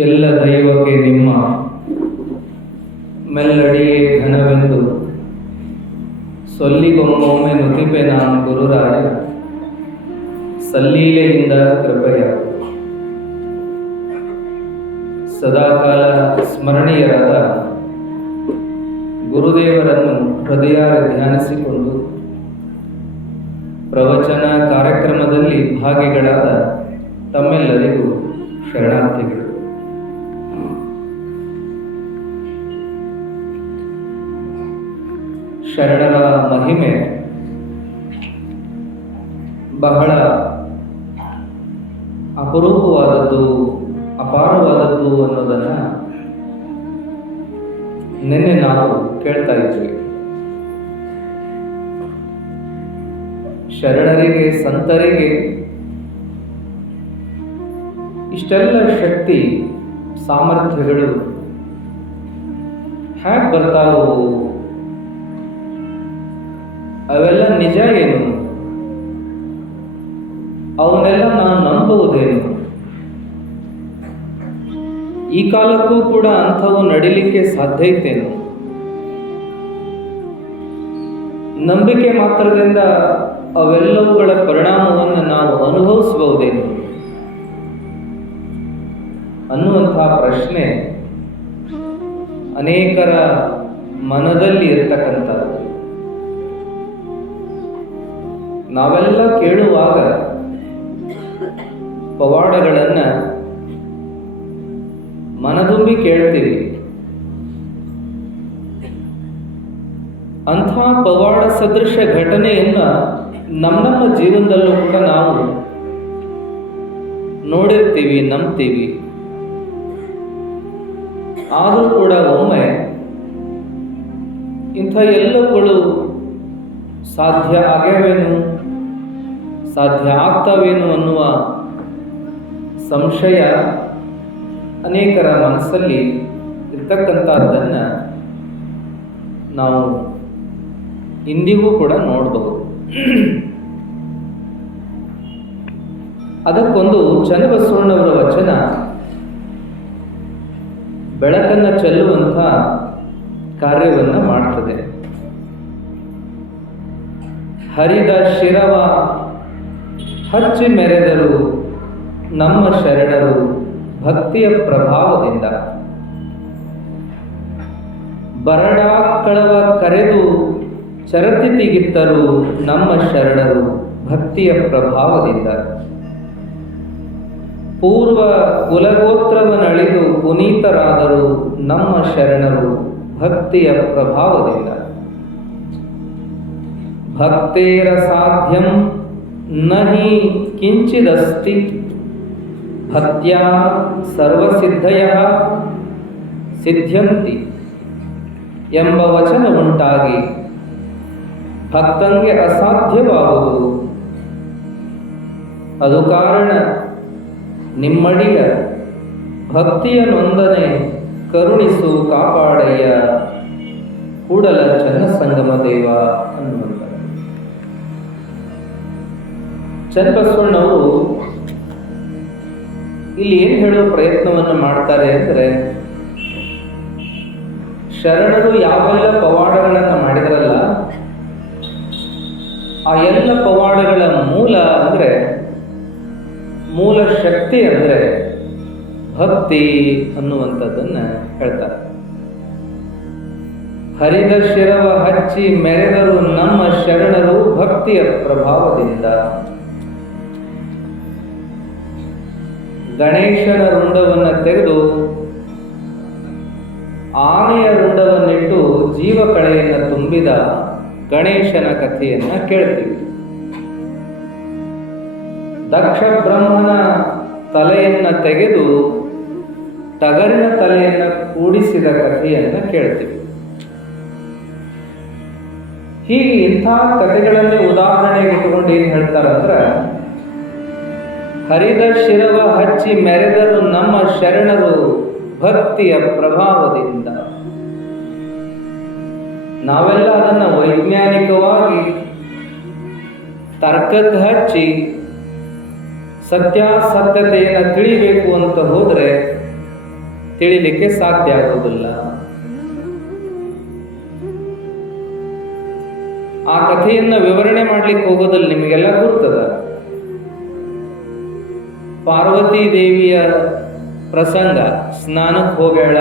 ಎಲ್ಲ ದೈವಕ್ಕೆ ನಿಮ್ಮ ಮೆಲ್ಲಡಿಯೇ ಘನವೆಂದು ಸೊಲ್ಲಿಗೊಮ್ಮೊಮ್ಮೆ ನುತಿಪೆ ನಾನು ಗುರುರಾಯ ಸಲ್ಲೀಲೆಯಿಂದ ಕೃಪೆಯ ಸದಾಕಾಲ ಸ್ಮರಣೀಯರಾದ ಗುರುದೇವರನ್ನು ಹೃದಯಾರ ಧ್ಯಾನಿಸಿಕೊಂಡು ಪ್ರವಚನ ಕಾರ್ಯಕ್ರಮದಲ್ಲಿ ಭಾಗಿಗಳಾದ ತಮ್ಮೆಲ್ಲರಿಗೂ ಶರಣಾರ್ಥಿಗಳು. ಶರಣರ ಮಹಿಮೆ ಬಹಳ ಅಪರೂಪವಾದದ್ದು, ಅಪಾರವಾದದ್ದು ಅನ್ನೋದನ್ನು ನಿನ್ನೆ ನಾವು ಕೇಳ್ತಾ ಇದ್ವಿ. ಶರಣರಿಗೆ, ಸಂತರಿಗೆ ಇಷ್ಟೆಲ್ಲ ಶಕ್ತಿ ಸಾಮರ್ಥ್ಯಗಳು ಹ್ಯಾಕ್ ಬರ್ತಾವು? ಅವೆಲ್ಲ ನಿಜ ಏನು? ಅವನ್ನೆಲ್ಲ ನಾವು ನಂಬುವುದೇನು? ಈ ಕಾಲಕ್ಕೂ ಕೂಡ ಅಂಥವು ನಡಿಲಿಕ್ಕೆ ಸಾಧ್ಯ ಇತ್ತೇನು? ನಂಬಿಕೆ ಮಾತ್ರದಿಂದ ಅವೆಲ್ಲವುಗಳ ಪರಿಣಾಮವನ್ನು ನಾವು ಅನುಭವಿಸಬಹುದೇನು ಅನ್ನುವಂಥ ಪ್ರಶ್ನೆ ಅನೇಕರ ಮನದಲ್ಲಿ ಇರತಕ್ಕಂಥದ್ದು. ನಾವೆಲ್ಲ ಕೇಳುವಾಗ ಪವಾಡಗಳನ್ನು ಮನದುಂಬಿ ಕೇಳ್ತೀವಿ. ಅಂಥ ಪವಾಡ ಸದೃಶ ಘಟನೆಯನ್ನು ನಮ್ಮ ಜೀವನದಲ್ಲೂ ಕೂಡ ನಾವು ನೋಡಿರ್ತೀವಿ, ನಂಬ್ತೀವಿ. ಆದರೂ ಕೂಡ ಒಮ್ಮೆ ಇಂಥ ಎಲ್ಲವುಗಳು ಸಾಧ್ಯ ಆಗ್ಯಾವೇನು, ಸಾಧ್ಯ ಆಗ್ತಾವೇನು ಅನ್ನುವ ಸಂಶಯ ಅನೇಕರ ಮನಸ್ಸಲ್ಲಿ ಇರ್ತಕ್ಕಂಥದ್ದನ್ನು ನಾವು ಇಂದಿಗೂ ಕೂಡ ನೋಡಬಹುದು. ಅದಕ್ಕೊಂದು ಚನ್ನಬಸವಣ್ಣವರ ವಚನ ಬೆಳಕನ್ನು ಚೆಲ್ಲುವಂಥ ಕಾರ್ಯವನ್ನು ಮಾಡ್ತದೆ. ಹರಿದ ಶಿರವ ಹಚ್ಚಿ ಮೆರೆದರು ನಮ್ಮ ಶರಣರು ಭಕ್ತಿಯ ಪ್ರಭಾವದಿಂದ, ಬರಡಾಕ್ಕಳವ ಕರೆದು ಚರತಿ ತೆಗಿತ್ತರು ನಮ್ಮ ಶರಣರು ಭಕ್ತಿಯ ಪ್ರಭಾವದಿಂದ, ಪೂರ್ವ ಕುಲಗೋತ್ರವನ್ನಳಿದು ಪುನೀತರಾದರು ನಮ್ಮ ಶರಣರು ಭಕ್ತಿಯ ಪ್ರಭಾವದಿಂದ, ಭಕ್ತೇರ ಸಾಧ್ಯಂ ನಹಿ ಕಿಂಚಿದಸ್ತಿ ಭಕ್ತ್ಯಾ ಸರ್ವಸಿದ್ಧಯಃ ಸಿದ್ಧ್ಯಂತಿ ಎಂಬ ವಚನ ಉಂಟಾಗಿ ಭಕ್ತಂಗೆ ಅಸಾಧ್ಯವಾಗುವುದು. ಅದು ಕಾರಣ ನಿಮ್ಮಡಿಯ ಭಕ್ತಿಯ ನೊಂದನೆ ಕರುಣಿಸು ಕಾಪಾಡಯ್ಯ ಕೂಡಲ ಚನ್ನಸಂಗಮ ದೇವ ಅನ್ನುವಂಥ ಚನ್ನಬಸವಣ್ಣವರು ಇಲ್ಲಿ ಏನು ಹೇಳುವ ಪ್ರಯತ್ನವನ್ನು ಮಾಡ್ತಾರೆ ಅಂದರೆ, ಶರಣರು ಯಾವೆಲ್ಲ ಪವಾಡಗಳನ್ನು ಮಾಡಿದ್ರಲ್ಲ, ಆ ಎಲ್ಲ ಪವಾಡಗಳ ಮೂಲ ಅಂದರೆ, ಮೂಲ ಶಕ್ತಿ ಅಂದರೆ ಭಕ್ತಿ ಅನ್ನುವಂಥದ್ದನ್ನು ಹೇಳ್ತಾರೆ. ಹರಿದ ಶಿರವ ಹಚ್ಚಿ ಮೆರೆದರು ನಮ್ಮ ಶರಣರು ಭಕ್ತಿಯ ಪ್ರಭಾವದಿಂದ, ಗಣೇಶನ ರುಂಡವನ್ನು ತೆಗೆದು ಆನೆಯ ರುಂಡವನ್ನಿಟ್ಟು ಜೀವಕಳೆಯನ್ನು ತುಂಬಿದ ಗಣೇಶನ ಕಥೆಯನ್ನು ಕೇಳ್ತೀವಿ. ದಕ್ಷ ಬ್ರಹ್ಮನ ತಲೆಯನ್ನು ತೆಗೆದು ಟಗರಿನ ತಲೆಯನ್ನು ಕೂಡಿಸಿದ ಕಥೆಯನ್ನು ಕೇಳ್ತೀವಿ. ಹೀಗೆ ಇಂಥ ಕಥೆಗಳನ್ನೇ ಉದಾಹರಣೆಗೆ ಇಟ್ಟುಕೊಂಡು ಏನು ಹೇಳ್ತಾರಂದ್ರೆ, ಹರಿದ ಶಿರವ ಹಚ್ಚಿ ಮೆರೆದರು ನಮ್ಮ ಶರಣರು ಭಕ್ತಿಯ ಪ್ರಭಾವದಿಂದ. ನಾವೆಲ್ಲ ಅದನ್ನು ವೈಜ್ಞಾನಿಕವಾಗಿ ತರ್ಕಕ್ಕೆ ಹಚ್ಚಿ ಸತ್ಯಾಸತ್ಯತೆಯನ್ನು ತಿಳಿಬೇಕು ಅಂತ ಹೋದರೆ ತಿಳಿಲಿಕ್ಕೆ ಸಾಧ್ಯ ಆಗೋದಿಲ್ಲ. ಆ ಕಥೆಯನ್ನ ವಿವರಣೆ ಮಾಡ್ಲಿಕ್ಕೆ ಹೋಗೋದಿಲ್ಲ, ನಿಮಗೆಲ್ಲ ಗುರ್ತದ. ಪಾರ್ವತಿ ದೇವಿಯ ಪ್ರಸಂಗ, ಸ್ನಾನಕ್ಕೆ ಹೋಗ್ಯಾಳ,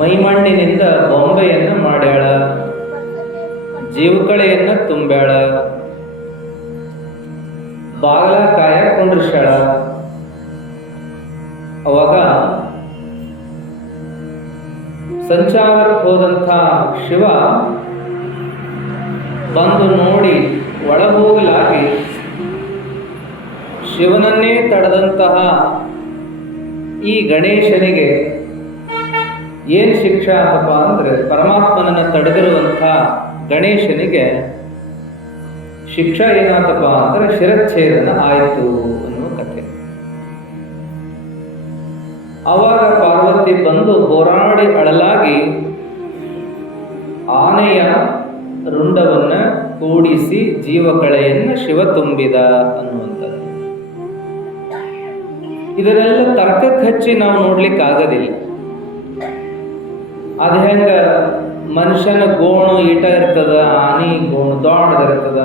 ಮೈಮಣ್ಣಿನಿಂದ ಬೊಂಬೆಯನ್ನ ಮಾಡ್ಯಾಳ, ಜೀವಕಳೆಯನ್ನ ತುಂಬ್ಯಾಳ, ಬಾಗಲ ಕಾಯ ಕುಂಡ್ರಿಸ್ಯಾಳ. ಅವಾಗ ಸಂಚಾರಕ್ಕೆ ಹೋದಂಥ ಶಿವ ಬಂದು ನೋಡಿ ಒಳಗೋಗಲಾಗಿ ಶಿವನನ್ನೇ ತಡೆದಂತಹ ಈ ಗಣೇಶನಿಗೆ ಏನು ಶಿಕ್ಷೆ ಆತಪ್ಪ ಅಂದರೆ, ಪರಮಾತ್ಮನನ್ನು ತಡೆದಿರುವಂಥ ಗಣೇಶನಿಗೆ ಶಿಕ್ಷಾ ಏನಾತಪ್ಪ ಅಂದರೆ ಶಿರಚ್ಛೇದನ ಆಯಿತು ಅನ್ನುವ ಕಥೆ. ಆವಾಗ ಪಾರ್ವತಿ ಬಂದು ಹೋರಾಡಿ ಅಳಲಾಗಿ ಆನೆಯ ರುಂಡವನ್ನ ಕೂಡಿಸಿ ಜೀವಕಳೆಯನ್ನು ಶಿವ ತುಂಬಿದ ಅನ್ನುವಂಥದ್ದು. ಇದನ್ನೆಲ್ಲ ತರ್ಕಕ್ಕೆ ಹಚ್ಚಿ ನಾವು ನೋಡ್ಲಿಕ್ಕೆ ಆಗೋದಿಲ್ಲ. ಅದು ಹೆಂಗ ಮನುಷ್ಯನ ಗೋಣು ಈಟ ಇರ್ತದ, ಆನಿ ಗೋಣು ದೊಡ್ಡದಿರ್ತದ,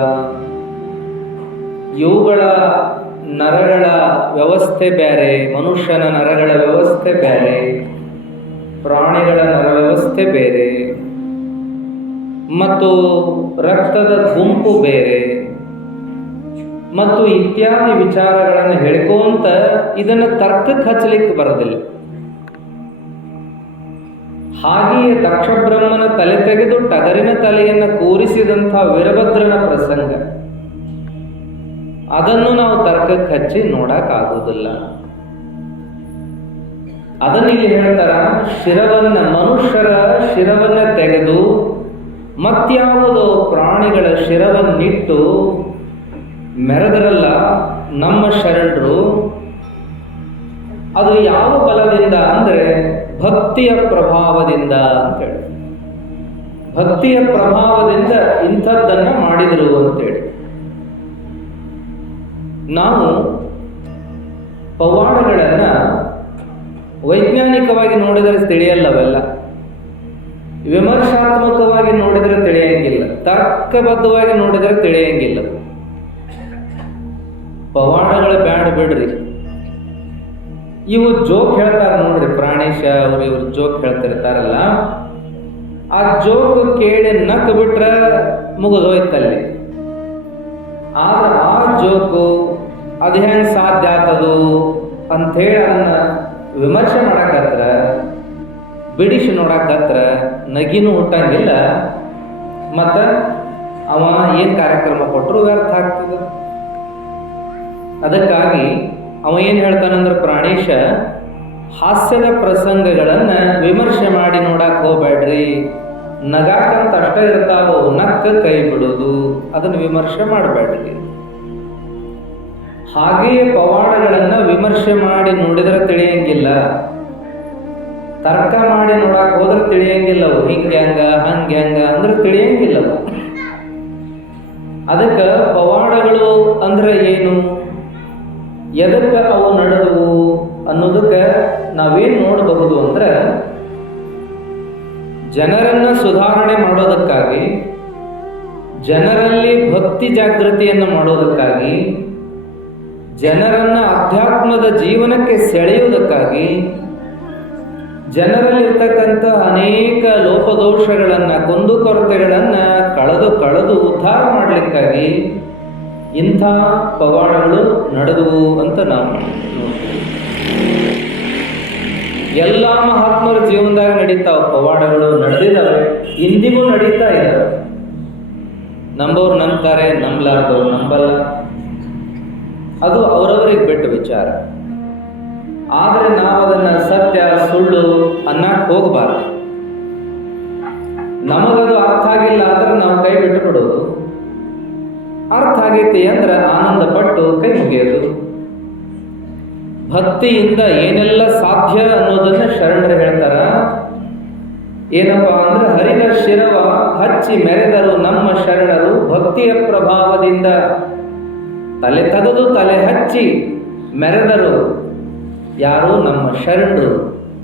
ಇವುಗಳ ನರಗಳ ವ್ಯವಸ್ಥೆ ಬೇರೆ, ಮನುಷ್ಯನ ನರಗಳ ವ್ಯವಸ್ಥೆ ಬೇರೆ, ಪ್ರಾಣಿಗಳ ನರ ವ್ಯವಸ್ಥೆ ಬೇರೆ, ಮತ್ತು ರಕ್ತದ ಗುಂಪು ಬೇರೆ, ಮತ್ತು ಇತ್ಯಾದಿ ವಿಚಾರಗಳನ್ನು ಹೇಳ್ಕೊಂತ ಇದನ್ನು ತರ್ಕಕ್ಕೆ ಹಚ್ಚಲಿಕ್ಕೆ ಬರೋದಿಲ್ಲ. ಹಾಗೆಯೇ ದಕ್ಷ ಬ್ರಹ್ಮನ ತಲೆ ತೆಗೆದು ಟಗರಿನ ತಲೆಯನ್ನು ಕೂರಿಸಿದಂಥ ವೀರಭದ್ರನ ಪ್ರಸಂಗ, ಅದನ್ನು ನಾವು ತರ್ಕಕ್ಕೆ ಹಚ್ಚಿ ನೋಡಕ್ಕಾಗೋದಿಲ್ಲ. ಅದನ್ನ ಇಲ್ಲಿ ಹೇಳ್ತಾರ, ಶಿರವನ್ನ, ಮನುಷ್ಯರ ಶಿರವನ್ನ ತೆಗೆದು ಮತ್ಯಾವುದೋ ಪ್ರಾಣಿಗಳ ಶಿರವನ್ನಿಟ್ಟು ಮೆರೆದರಲ್ಲ ನಮ್ಮ ಶರಣರು. ಅದು ಯಾವ ಬಲದಿಂದ ಅಂದರೆ ಭಕ್ತಿಯ ಪ್ರಭಾವದಿಂದ ಅಂತೇಳಿ, ಭಕ್ತಿಯ ಪ್ರಭಾವದಿಂದ ಇಂಥದ್ದನ್ನ ಮಾಡಿದರು ಅಂತೇಳಿ. ನಾವು ಪವಾಡಗಳನ್ನ ವೈಜ್ಞಾನಿಕವಾಗಿ ನೋಡಿದರೆ ತಿಳಿಯಲ್ಲವೆಲ್ಲ, ವಿಮರ್ಶಾತ್ಮಕವಾಗಿ ನೋಡಿದರೆ ತಿಳಿಯಂಗಿಲ್ಲ, ತರ್ಕಬದ್ಧವಾಗಿ ನೋಡಿದರೆ ತಿಳಿಯಂಗಿಲ್ಲ. ಪವಾಡಗಳು ಬ್ಯಾಡ ಬಿಡ್ರಿ. ಇವು ಜೋಕ್ ಹೇಳ್ತಾರೆ ನೋಡ್ರಿ, ಪ್ರಾಣೇಶ ಅವರು ಇವ್ರು ಜೋಕ್ ಹೇಳ್ತಿರ್ತಾರಲ್ಲ, ಆ ಜೋಕ್ ಕೇಳಿ ನಕ್ ಬಿಟ್ರೆ ಮುಗಿದೋಯ್ತಲ್ಲಿ. ಆದ್ರೆ ಆ ಜೋಕು ಅದು ಹೆಂಗೆ ಸಾಧ್ಯ ಆಗ್ತದು ಅಂಥೇಳಿ ಅದನ್ನ ವಿಮರ್ಶೆ ಮಾಡಕತ್ರ, ಬಿಡಿಸಿ ನೋಡಕತ್ರ ನಗಿನೂ ಹುಟ್ಟಂಗಿಲ್ಲ. ಮತ್ತು ಅವ ಏನು ಕಾರ್ಯಕ್ರಮ ಕೊಟ್ಟರು ವ್ಯರ್ಥ ಆಗ್ತದೆ. ಅದಕ್ಕಾಗಿ ಅವ ಏನು ಹೇಳ್ತಾನಂದ್ರೆ, ಪ್ರಾಣೇಶ, ಹಾಸ್ಯದ ಪ್ರಸಂಗಗಳನ್ನು ವಿಮರ್ಶೆ ಮಾಡಿ ನೋಡಕ್ಕೆ ಹೋಗ್ಬೇಡ್ರಿ, ನಗಾಕಂತ ಅಷ್ಟೇ ಇರ್ತಾವೋ, ನಕ್ಕ ಕೈ ಬಿಡೋದು, ಅದನ್ನು ವಿಮರ್ಶೆ ಮಾಡಬೇಡ್ರಿ. ಹಾಗೆಯೇ ಪವಾಡಗಳನ್ನು ವಿಮರ್ಶೆ ಮಾಡಿ ನೋಡಿದ್ರೆ ತಿಳಿಯಂಗಿಲ್ಲ, ತರ್ಕ ಮಾಡಿ ನೋಡಕ್ಕೆ ಹೋದ್ರೆ ತಿಳಿಯಂಗಿಲ್ಲವು. ಹಿಂಗೆ ಹಂಗ ಹಂಗೆ ಹಂಗ ಅಂದ್ರೆ ತಿಳಿಯಂಗಿಲ್ಲವು. ಅದಕ್ಕೆ ಪವಾಡಗಳು ಅಂದ್ರೆ ಏನು, ಎದಕ್ಕೆ ಅವು ನಡೆದವು ಅನ್ನೋದಕ್ಕೆ ನಾವೇನು ನೋಡಬಹುದು ಅಂದ್ರೆ, ಜನರನ್ನ ಸುಧಾರಣೆ ಮಾಡೋದಕ್ಕಾಗಿ, ಜನರಲ್ಲಿ ಭಕ್ತಿ ಜಾಗೃತಿಯನ್ನು ಮಾಡೋದಕ್ಕಾಗಿ, ಜನರನ್ನ ಅಧ್ಯಾತ್ಮದ ಜೀವನಕ್ಕೆ ಸೆಳೆಯುವುದಕ್ಕಾಗಿ, ಜನರಲ್ಲಿರ್ತಕ್ಕಂಥ ಅನೇಕ ಲೋಪದೋಷಗಳನ್ನು, ಕುಂದುಕೊರತೆಗಳನ್ನು ಕಳೆದು ಉದ್ಧಾರ ಮಾಡಲಿಕ್ಕಾಗಿ ಇಂಥ ಪವಾಡಗಳು ನಡೆದವು ಅಂತ ನಾವು ನೋಡ್ತೀವಿ. ಎಲ್ಲ ಮಹಾತ್ಮರ ಜೀವನದಾಗ ನಡೀತಾವ ಪವಾಡಗಳು, ನಡೆದಿದ್ದಾವೆ, ಇಂದಿಗೂ ನಡೀತಾ ಇದ್ದಾವೆ. ನಂಬೋರು ನಂಬ್ತಾರೆ, ನಂಬಲಾರ್ದವ್ರು ನಂಬಲ್ಲ, ಅದು ಅವರವರಿಗೆ ಬಿಟ್ಟ ವಿಚಾರ. ಆದರೆ ನಾವು ಅದನ್ನು ಸತ್ಯ ಸುಳ್ಳು ಅನ್ನಕ್ಕೆ ಹೋಗಬಾರ್ದು. ನಮಗದು ಅರ್ಥ ಆಗಿಲ್ಲ ಆದರೆ ನಾವು ಕೈ ಬಿಟ್ಟು ಬಿಡೋದು, ಅರ್ಥ ಆಗೈತಿ ಅಂದ್ರೆ ಆನಂದ ಪಟ್ಟು ಕೈ ಮುಗಿಯೋದು. ಭಕ್ತಿಯಿಂದ ಏನೆಲ್ಲ ಸಾಧ್ಯ ಅನ್ನೋದನ್ನ ಶರಣರು ಹೇಳ್ತಾರ. ಏನಪ್ಪ ಅಂದ್ರೆ, ಹರಿದ ಶಿರವ ಹಚ್ಚಿ ಮೆರೆದರು ನಮ್ಮ ಶರಣರು ಭಕ್ತಿಯ ಪ್ರಭಾವದಿಂದ. ತಲೆ ತೆಗೆದು ತಲೆ ಹಚ್ಚಿ ಮೆರೆದರು. ಯಾರು? ನಮ್ಮ ಶರಣರು.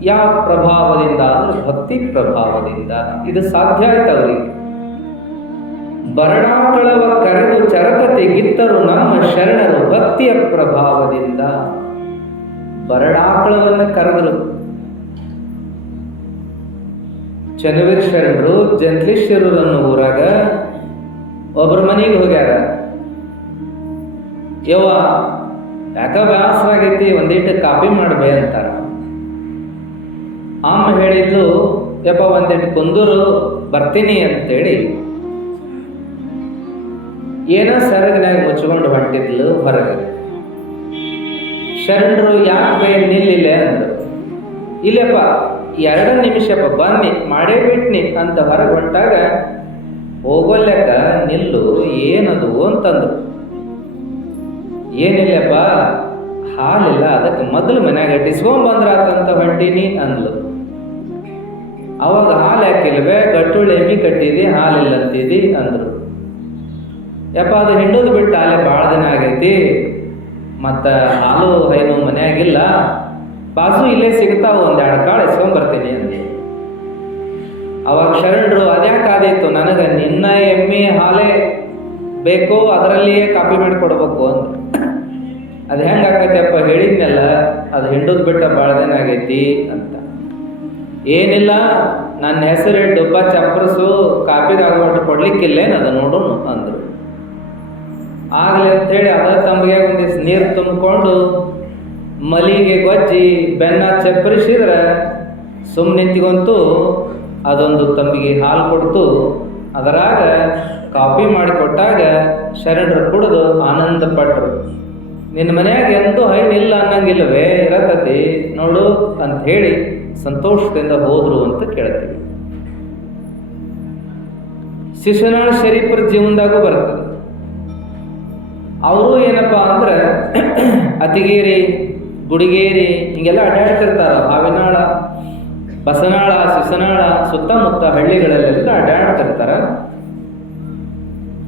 ಯಾವ ಪ್ರಭಾವದಿಂದ ಅಂದ್ರೆ ಭಕ್ತಿ ಪ್ರಭಾವದಿಂದ. ಇದು ಸಾಧ್ಯ ಆಯ್ತು ಅವ್ರಿಗೆ. ಬರಡಾಕಳವ ಕರೆದು ಚರಕತೆಗಿತ್ತರು ನಮ್ಮ ಶರಣರು ಭಕ್ತಿಯ ಪ್ರಭಾವದಿಂದ. ಬರಡಾಕಳವನ್ನ ಕರೆದರು. ಚನ್ನವೀರ ಶರಣರು ಜಂತ್ಲೇಶ್ವರರು ಅನ್ನೋ ಊರಾಗ ಒಬ್ಬರ ಮನೆಗೆ ಹೋಗ್ಯಾರ. ಯವ್ವ ಯಾಕ ಬ್ಯಾಸರ ಆಗೈತಿ, ಒಂದಿಟ್ಟು ಕಾಪಿ ಮಾಡ್ಬೇ ಅಂತಾರ. ಅಮ್ಮ ಹೇಳಿದ್ಲು, ಯಪ್ಪ ಒಂದಿಟ್ಟು ಕುಂದೂರು ಬರ್ತೀನಿ ಅಂತೇಳಿ ಏನೋ ಸೆರಗಿನಾಗ ಮುಚ್ಕೊಂಡು ಹೊಂಟಿದ್ಲು ಹೊರಗೆ. ಶರಣರು ಯಾಕೆ ನಿಲ್ಲಿಲ್ಲ ಅಂದ್ರು. ಇಲ್ಲಪ್ಪ 2 ನಿಮಿಷಪ್ಪ ಬನ್ನಿ ಮಾಡೇ ಬಿಟ್ನಿ ಅಂತ ಹೊರಗೆ ಹೊಂಟಾಗ, ಹೋಗೋಲ್ಯಾಕ ನಿಲ್ಲು, ಏನದು ಅಂತಂದ್ರು. ಏನಿಲ್ಲಪ್ಪ ಹಾಲಿಲ್ಲ, ಅದಕ್ಕೆ ಮೊದಲು ಮನ್ಯಾಗ ಡಿಸ್ಕೊಂಬಂದ್ರಾತಂತ ಹೊಂಟೀನಿ ಅಂದ್ಲು. ಅವಾಗ ಹಾಲು ಯಾಕಿಲ್ವೇ, ಗಟ್ಟುಳ್ಳಿ ಎಮ್ಮಿ ಕಟ್ಟಿದಿ, ಹಾಲಿಲ್ಲ ಅಂತಿದಿ ಅಂದ್ರು. ಯಪ್ಪ ಅದು ಹಿಂಡೋದು ಬಿಟ್ಟು ಹಾಲೆ ಭಾಳ ದಿನ ಆಗೈತಿ, ಮತ್ತು ಹಾಲು ಹೈನು ಮನ್ಯಾಗಿಲ್ಲ, ಬಾಸು ಇಲ್ಲೇ ಸಿಗ್ತಾವ, 1-2 ಕಾಳು ಎಸ್ಕೊಂಬರ್ತೀನಿ ಅಂದೆ. ಅವಾಗ ಶರಣರು ಅದ್ಯಾಕಾದೀತು, ನನಗೆ ನಿನ್ನ ಎಮ್ಮೆ ಹಾಲೇ ಬೇಕು, ಅದರಲ್ಲಿಯೇ ಕಾಪಿ ಮಾಡಿ ಕೊಡ್ಬೇಕು ಅಂದ್ರು. ಅದು ಹೆಂಗೆ ಆಕೈತಿಯಪ್ಪ, ಹೇಳಿದ್ನೆಲ್ಲ ಅದು ಹಿಂಡೋದು ಬಿಟ್ಟ ಭಾಳ ದಿನ ಆಗೈತಿ ಅಂತ. ಏನಿಲ್ಲ, ನನ್ನ ಹೆಸರು ಡುಬ್ಬ ಚಪ್ಪರಸು, ಕಾಪಿಗೆ ಆಗೋಟ್ಟು ಕೊಡ್ಲಿಕ್ಕಿಲ್ಲೇನು, ಅದು ನೋಡೋಣ ಅಂದರು. ಆಗಲಿ ಅಂಥೇಳಿ ಅದ ತಮಗೆ ಒಂದಿವ್ಸ ನೀರು ತುಂಬಿಕೊಂಡು ಮಲಿಗೆ ಗೊಜ್ಜಿ ಬೆನ್ನ ಚಪ್ಪರಿಸಿದ್ರೆ ಸುಮ್ಮನೆ ನಿಂತ್ಕೊಂತು. ಅದೊಂದು ತಂಬಿಗೆ ಹಾಲು ಕೊಡ್ತು. ಅದರಾಗ ಕಾಪಿ ಮಾಡಿಕೊಟ್ಟಾಗ ಶರಣರು ಕುಡಿದು ಆನಂದ ಪಟ್ಟರು. ನಿನ್ನ ಮನೆಯಾಗ ಎಂದೂ ಹೈನಿಲ್ಲ ಅನ್ನಂಗಿಲ್ಲವೇ, ಇರತತಿ ನೋಡು ಅಂತ ಹೇಳಿ ಸಂತೋಷದಿಂದ ಹೋದ್ರು ಅಂತ ಕೇಳ್ತೀವಿ. ಶಿಶುನಾಳ ಶರೀಫರ ಜೀವನದಾಗೂ ಬರ್ತದೆ. ಅವರು ಏನಪ್ಪ ಅಂದ್ರೆ ಅತಿಗೇರಿ, ಗುಡಿಗೇರಿ ಹಿಂಗೆಲ್ಲ ಅಡ್ಡಾಡ್ತಿರ್ತಾರ. ಹಾವಿನಾಳ, ಬಸನಾಳ, ಶಿಶುನಾಳ ಸುತ್ತಮುತ್ತ ಹಳ್ಳಿಗಳಲ್ಲೆಲ್ಲ ಅಡ್ಡಾಡ್ತಿರ್ತಾರ.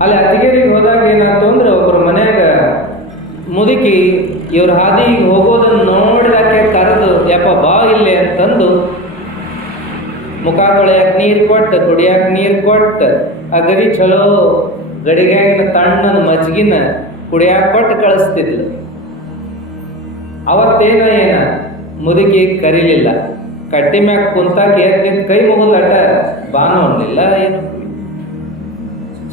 ಅಲ್ಲಿ ಅತಿಗೇರಿಗೆ ಹೋದಾಗ ಏನಾಯ್ತು ಅಂದ್ರೆ, ಒಬ್ಬರು ಮನ್ಯಾಗ ಮುದುಕಿ ಇವ್ರ ಹಾದಿಗೆ ಹೋಗೋದನ್ನು ನೋಡಿದಾಕೆ ಕರೆದು, ಯಪ್ಪ ಬಾ ಇಲ್ಲೇ ಅಂತಂದು ಮುಖ ತೊಳೆಯಕ್ಕೆ ನೀರು ಕೊಟ್ಟು, ಕುಡಿಯಕ್ಕೆ ನೀರು ಕೊಟ್ಟು, ಅಗದಿ ಚಲೋ ಗಡಿಗ್ಯಾಗಿನ ತಣ್ಣನ ಮಜ್ಗಿನ ಕುಡಿಯಾಕ ಕೊಟ್ಟು ಕಳಿಸ್ತಿದ್ಲು. ಅವತ್ತೇನ ಮುದುಕಿ ಕರೀಲಿಲ್ಲ. ಕಟ್ಟಿ ಮ್ಯಾಗ ಕುಂತಾಕ ಎದ್ದು ನಿಂತು ಕೈ ಮುಗಿದಟ ಬಾನು ಅನ್ನಲಿಲ್ಲ ಏನು.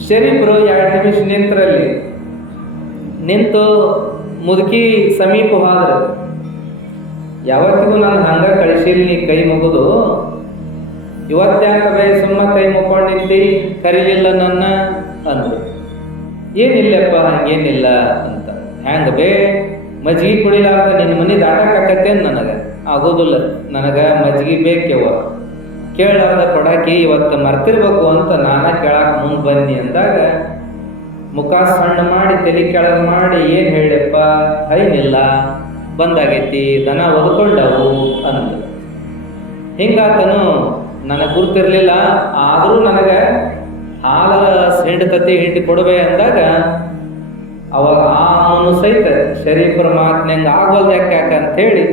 ಶರೀಫರು 2 ನಿಮಿಷ ನಿಂತರಲ್ಲಿ ನಿಂತು ಮುದುಕಿ ಸಮೀಪ ಹೋದ್ರೆ, ಯಾವತ್ತಿಗೂ ನಾನು ಹಂಗ ಕಳಿಸಿಲ್ಲ ನೀ ಕೈ ಮುಗಿದು, ಇವತ್ತ್ಯಾಕ ಬೇ ಸುಮ್ಮ ಕೈ ಮುಕ್ಕೊಂಡು ನಿಂತಿ, ಕರೀಲಿಲ್ಲ ನನ್ನ ಅಂದ್ರು. ಏನಿಲ್ಲಪ್ಪ ಹಂಗೇನಿಲ್ಲ ಅಂತ. ಹ್ಯಾಂಗ ಬೇ ಮಜ್ಗಿ ಕುಡಿಲಾರ್ದ ನಿನ್ನ ಮನೆ ದಾಟಕ್ಕಾಕತ್ತೇನು? ನನಗೆ ಆಗೋದಿಲ್ಲ, ನನಗೆ ಮಜ್ಗಿ ಬೇಕ್ಯವ, ಕೇಳಾರ್ದ ಕೊಡಾಕಿ ಇವತ್ತು ಮರ್ತಿರ್ಬೇಕು ಅಂತ ನಾನ ಕೇಳಾಕ ಮುಂದೆ ಬನ್ನಿ ಅಂದಾಗ ಮುಖ ಸಣ್ಣ ಮಾಡಿ ತಲೆ ಕೆಳಗೆ ಮಾಡಿ, ಏನು ಹೇಳಪ್ಪ ಹೈನಿಲ್ಲ, ಬಂದಾಗೈತಿ, ದನ ಒದ್ಕೊಂಡವು ಅಂದ್ರು. ಹಿಂಗಾತನು ನನಗೆ ಗುರ್ತಿರ್ಲಿಲ್ಲ, ಆದರೂ ನನಗೆ ಹಾಲ ಹಿಂಡ್ತತಿ ಹಿಂಡಿ ಕೊಡಬೇ ಅಂದಾಗ ಅವಾಗ ಅವನು ಸಹಿತ ಶರೀಫರ ಮಾತಿನಂಗೆ ಆಗೋಲ್ದು ಯಾಕೆ ಅಂಥೇಳಿ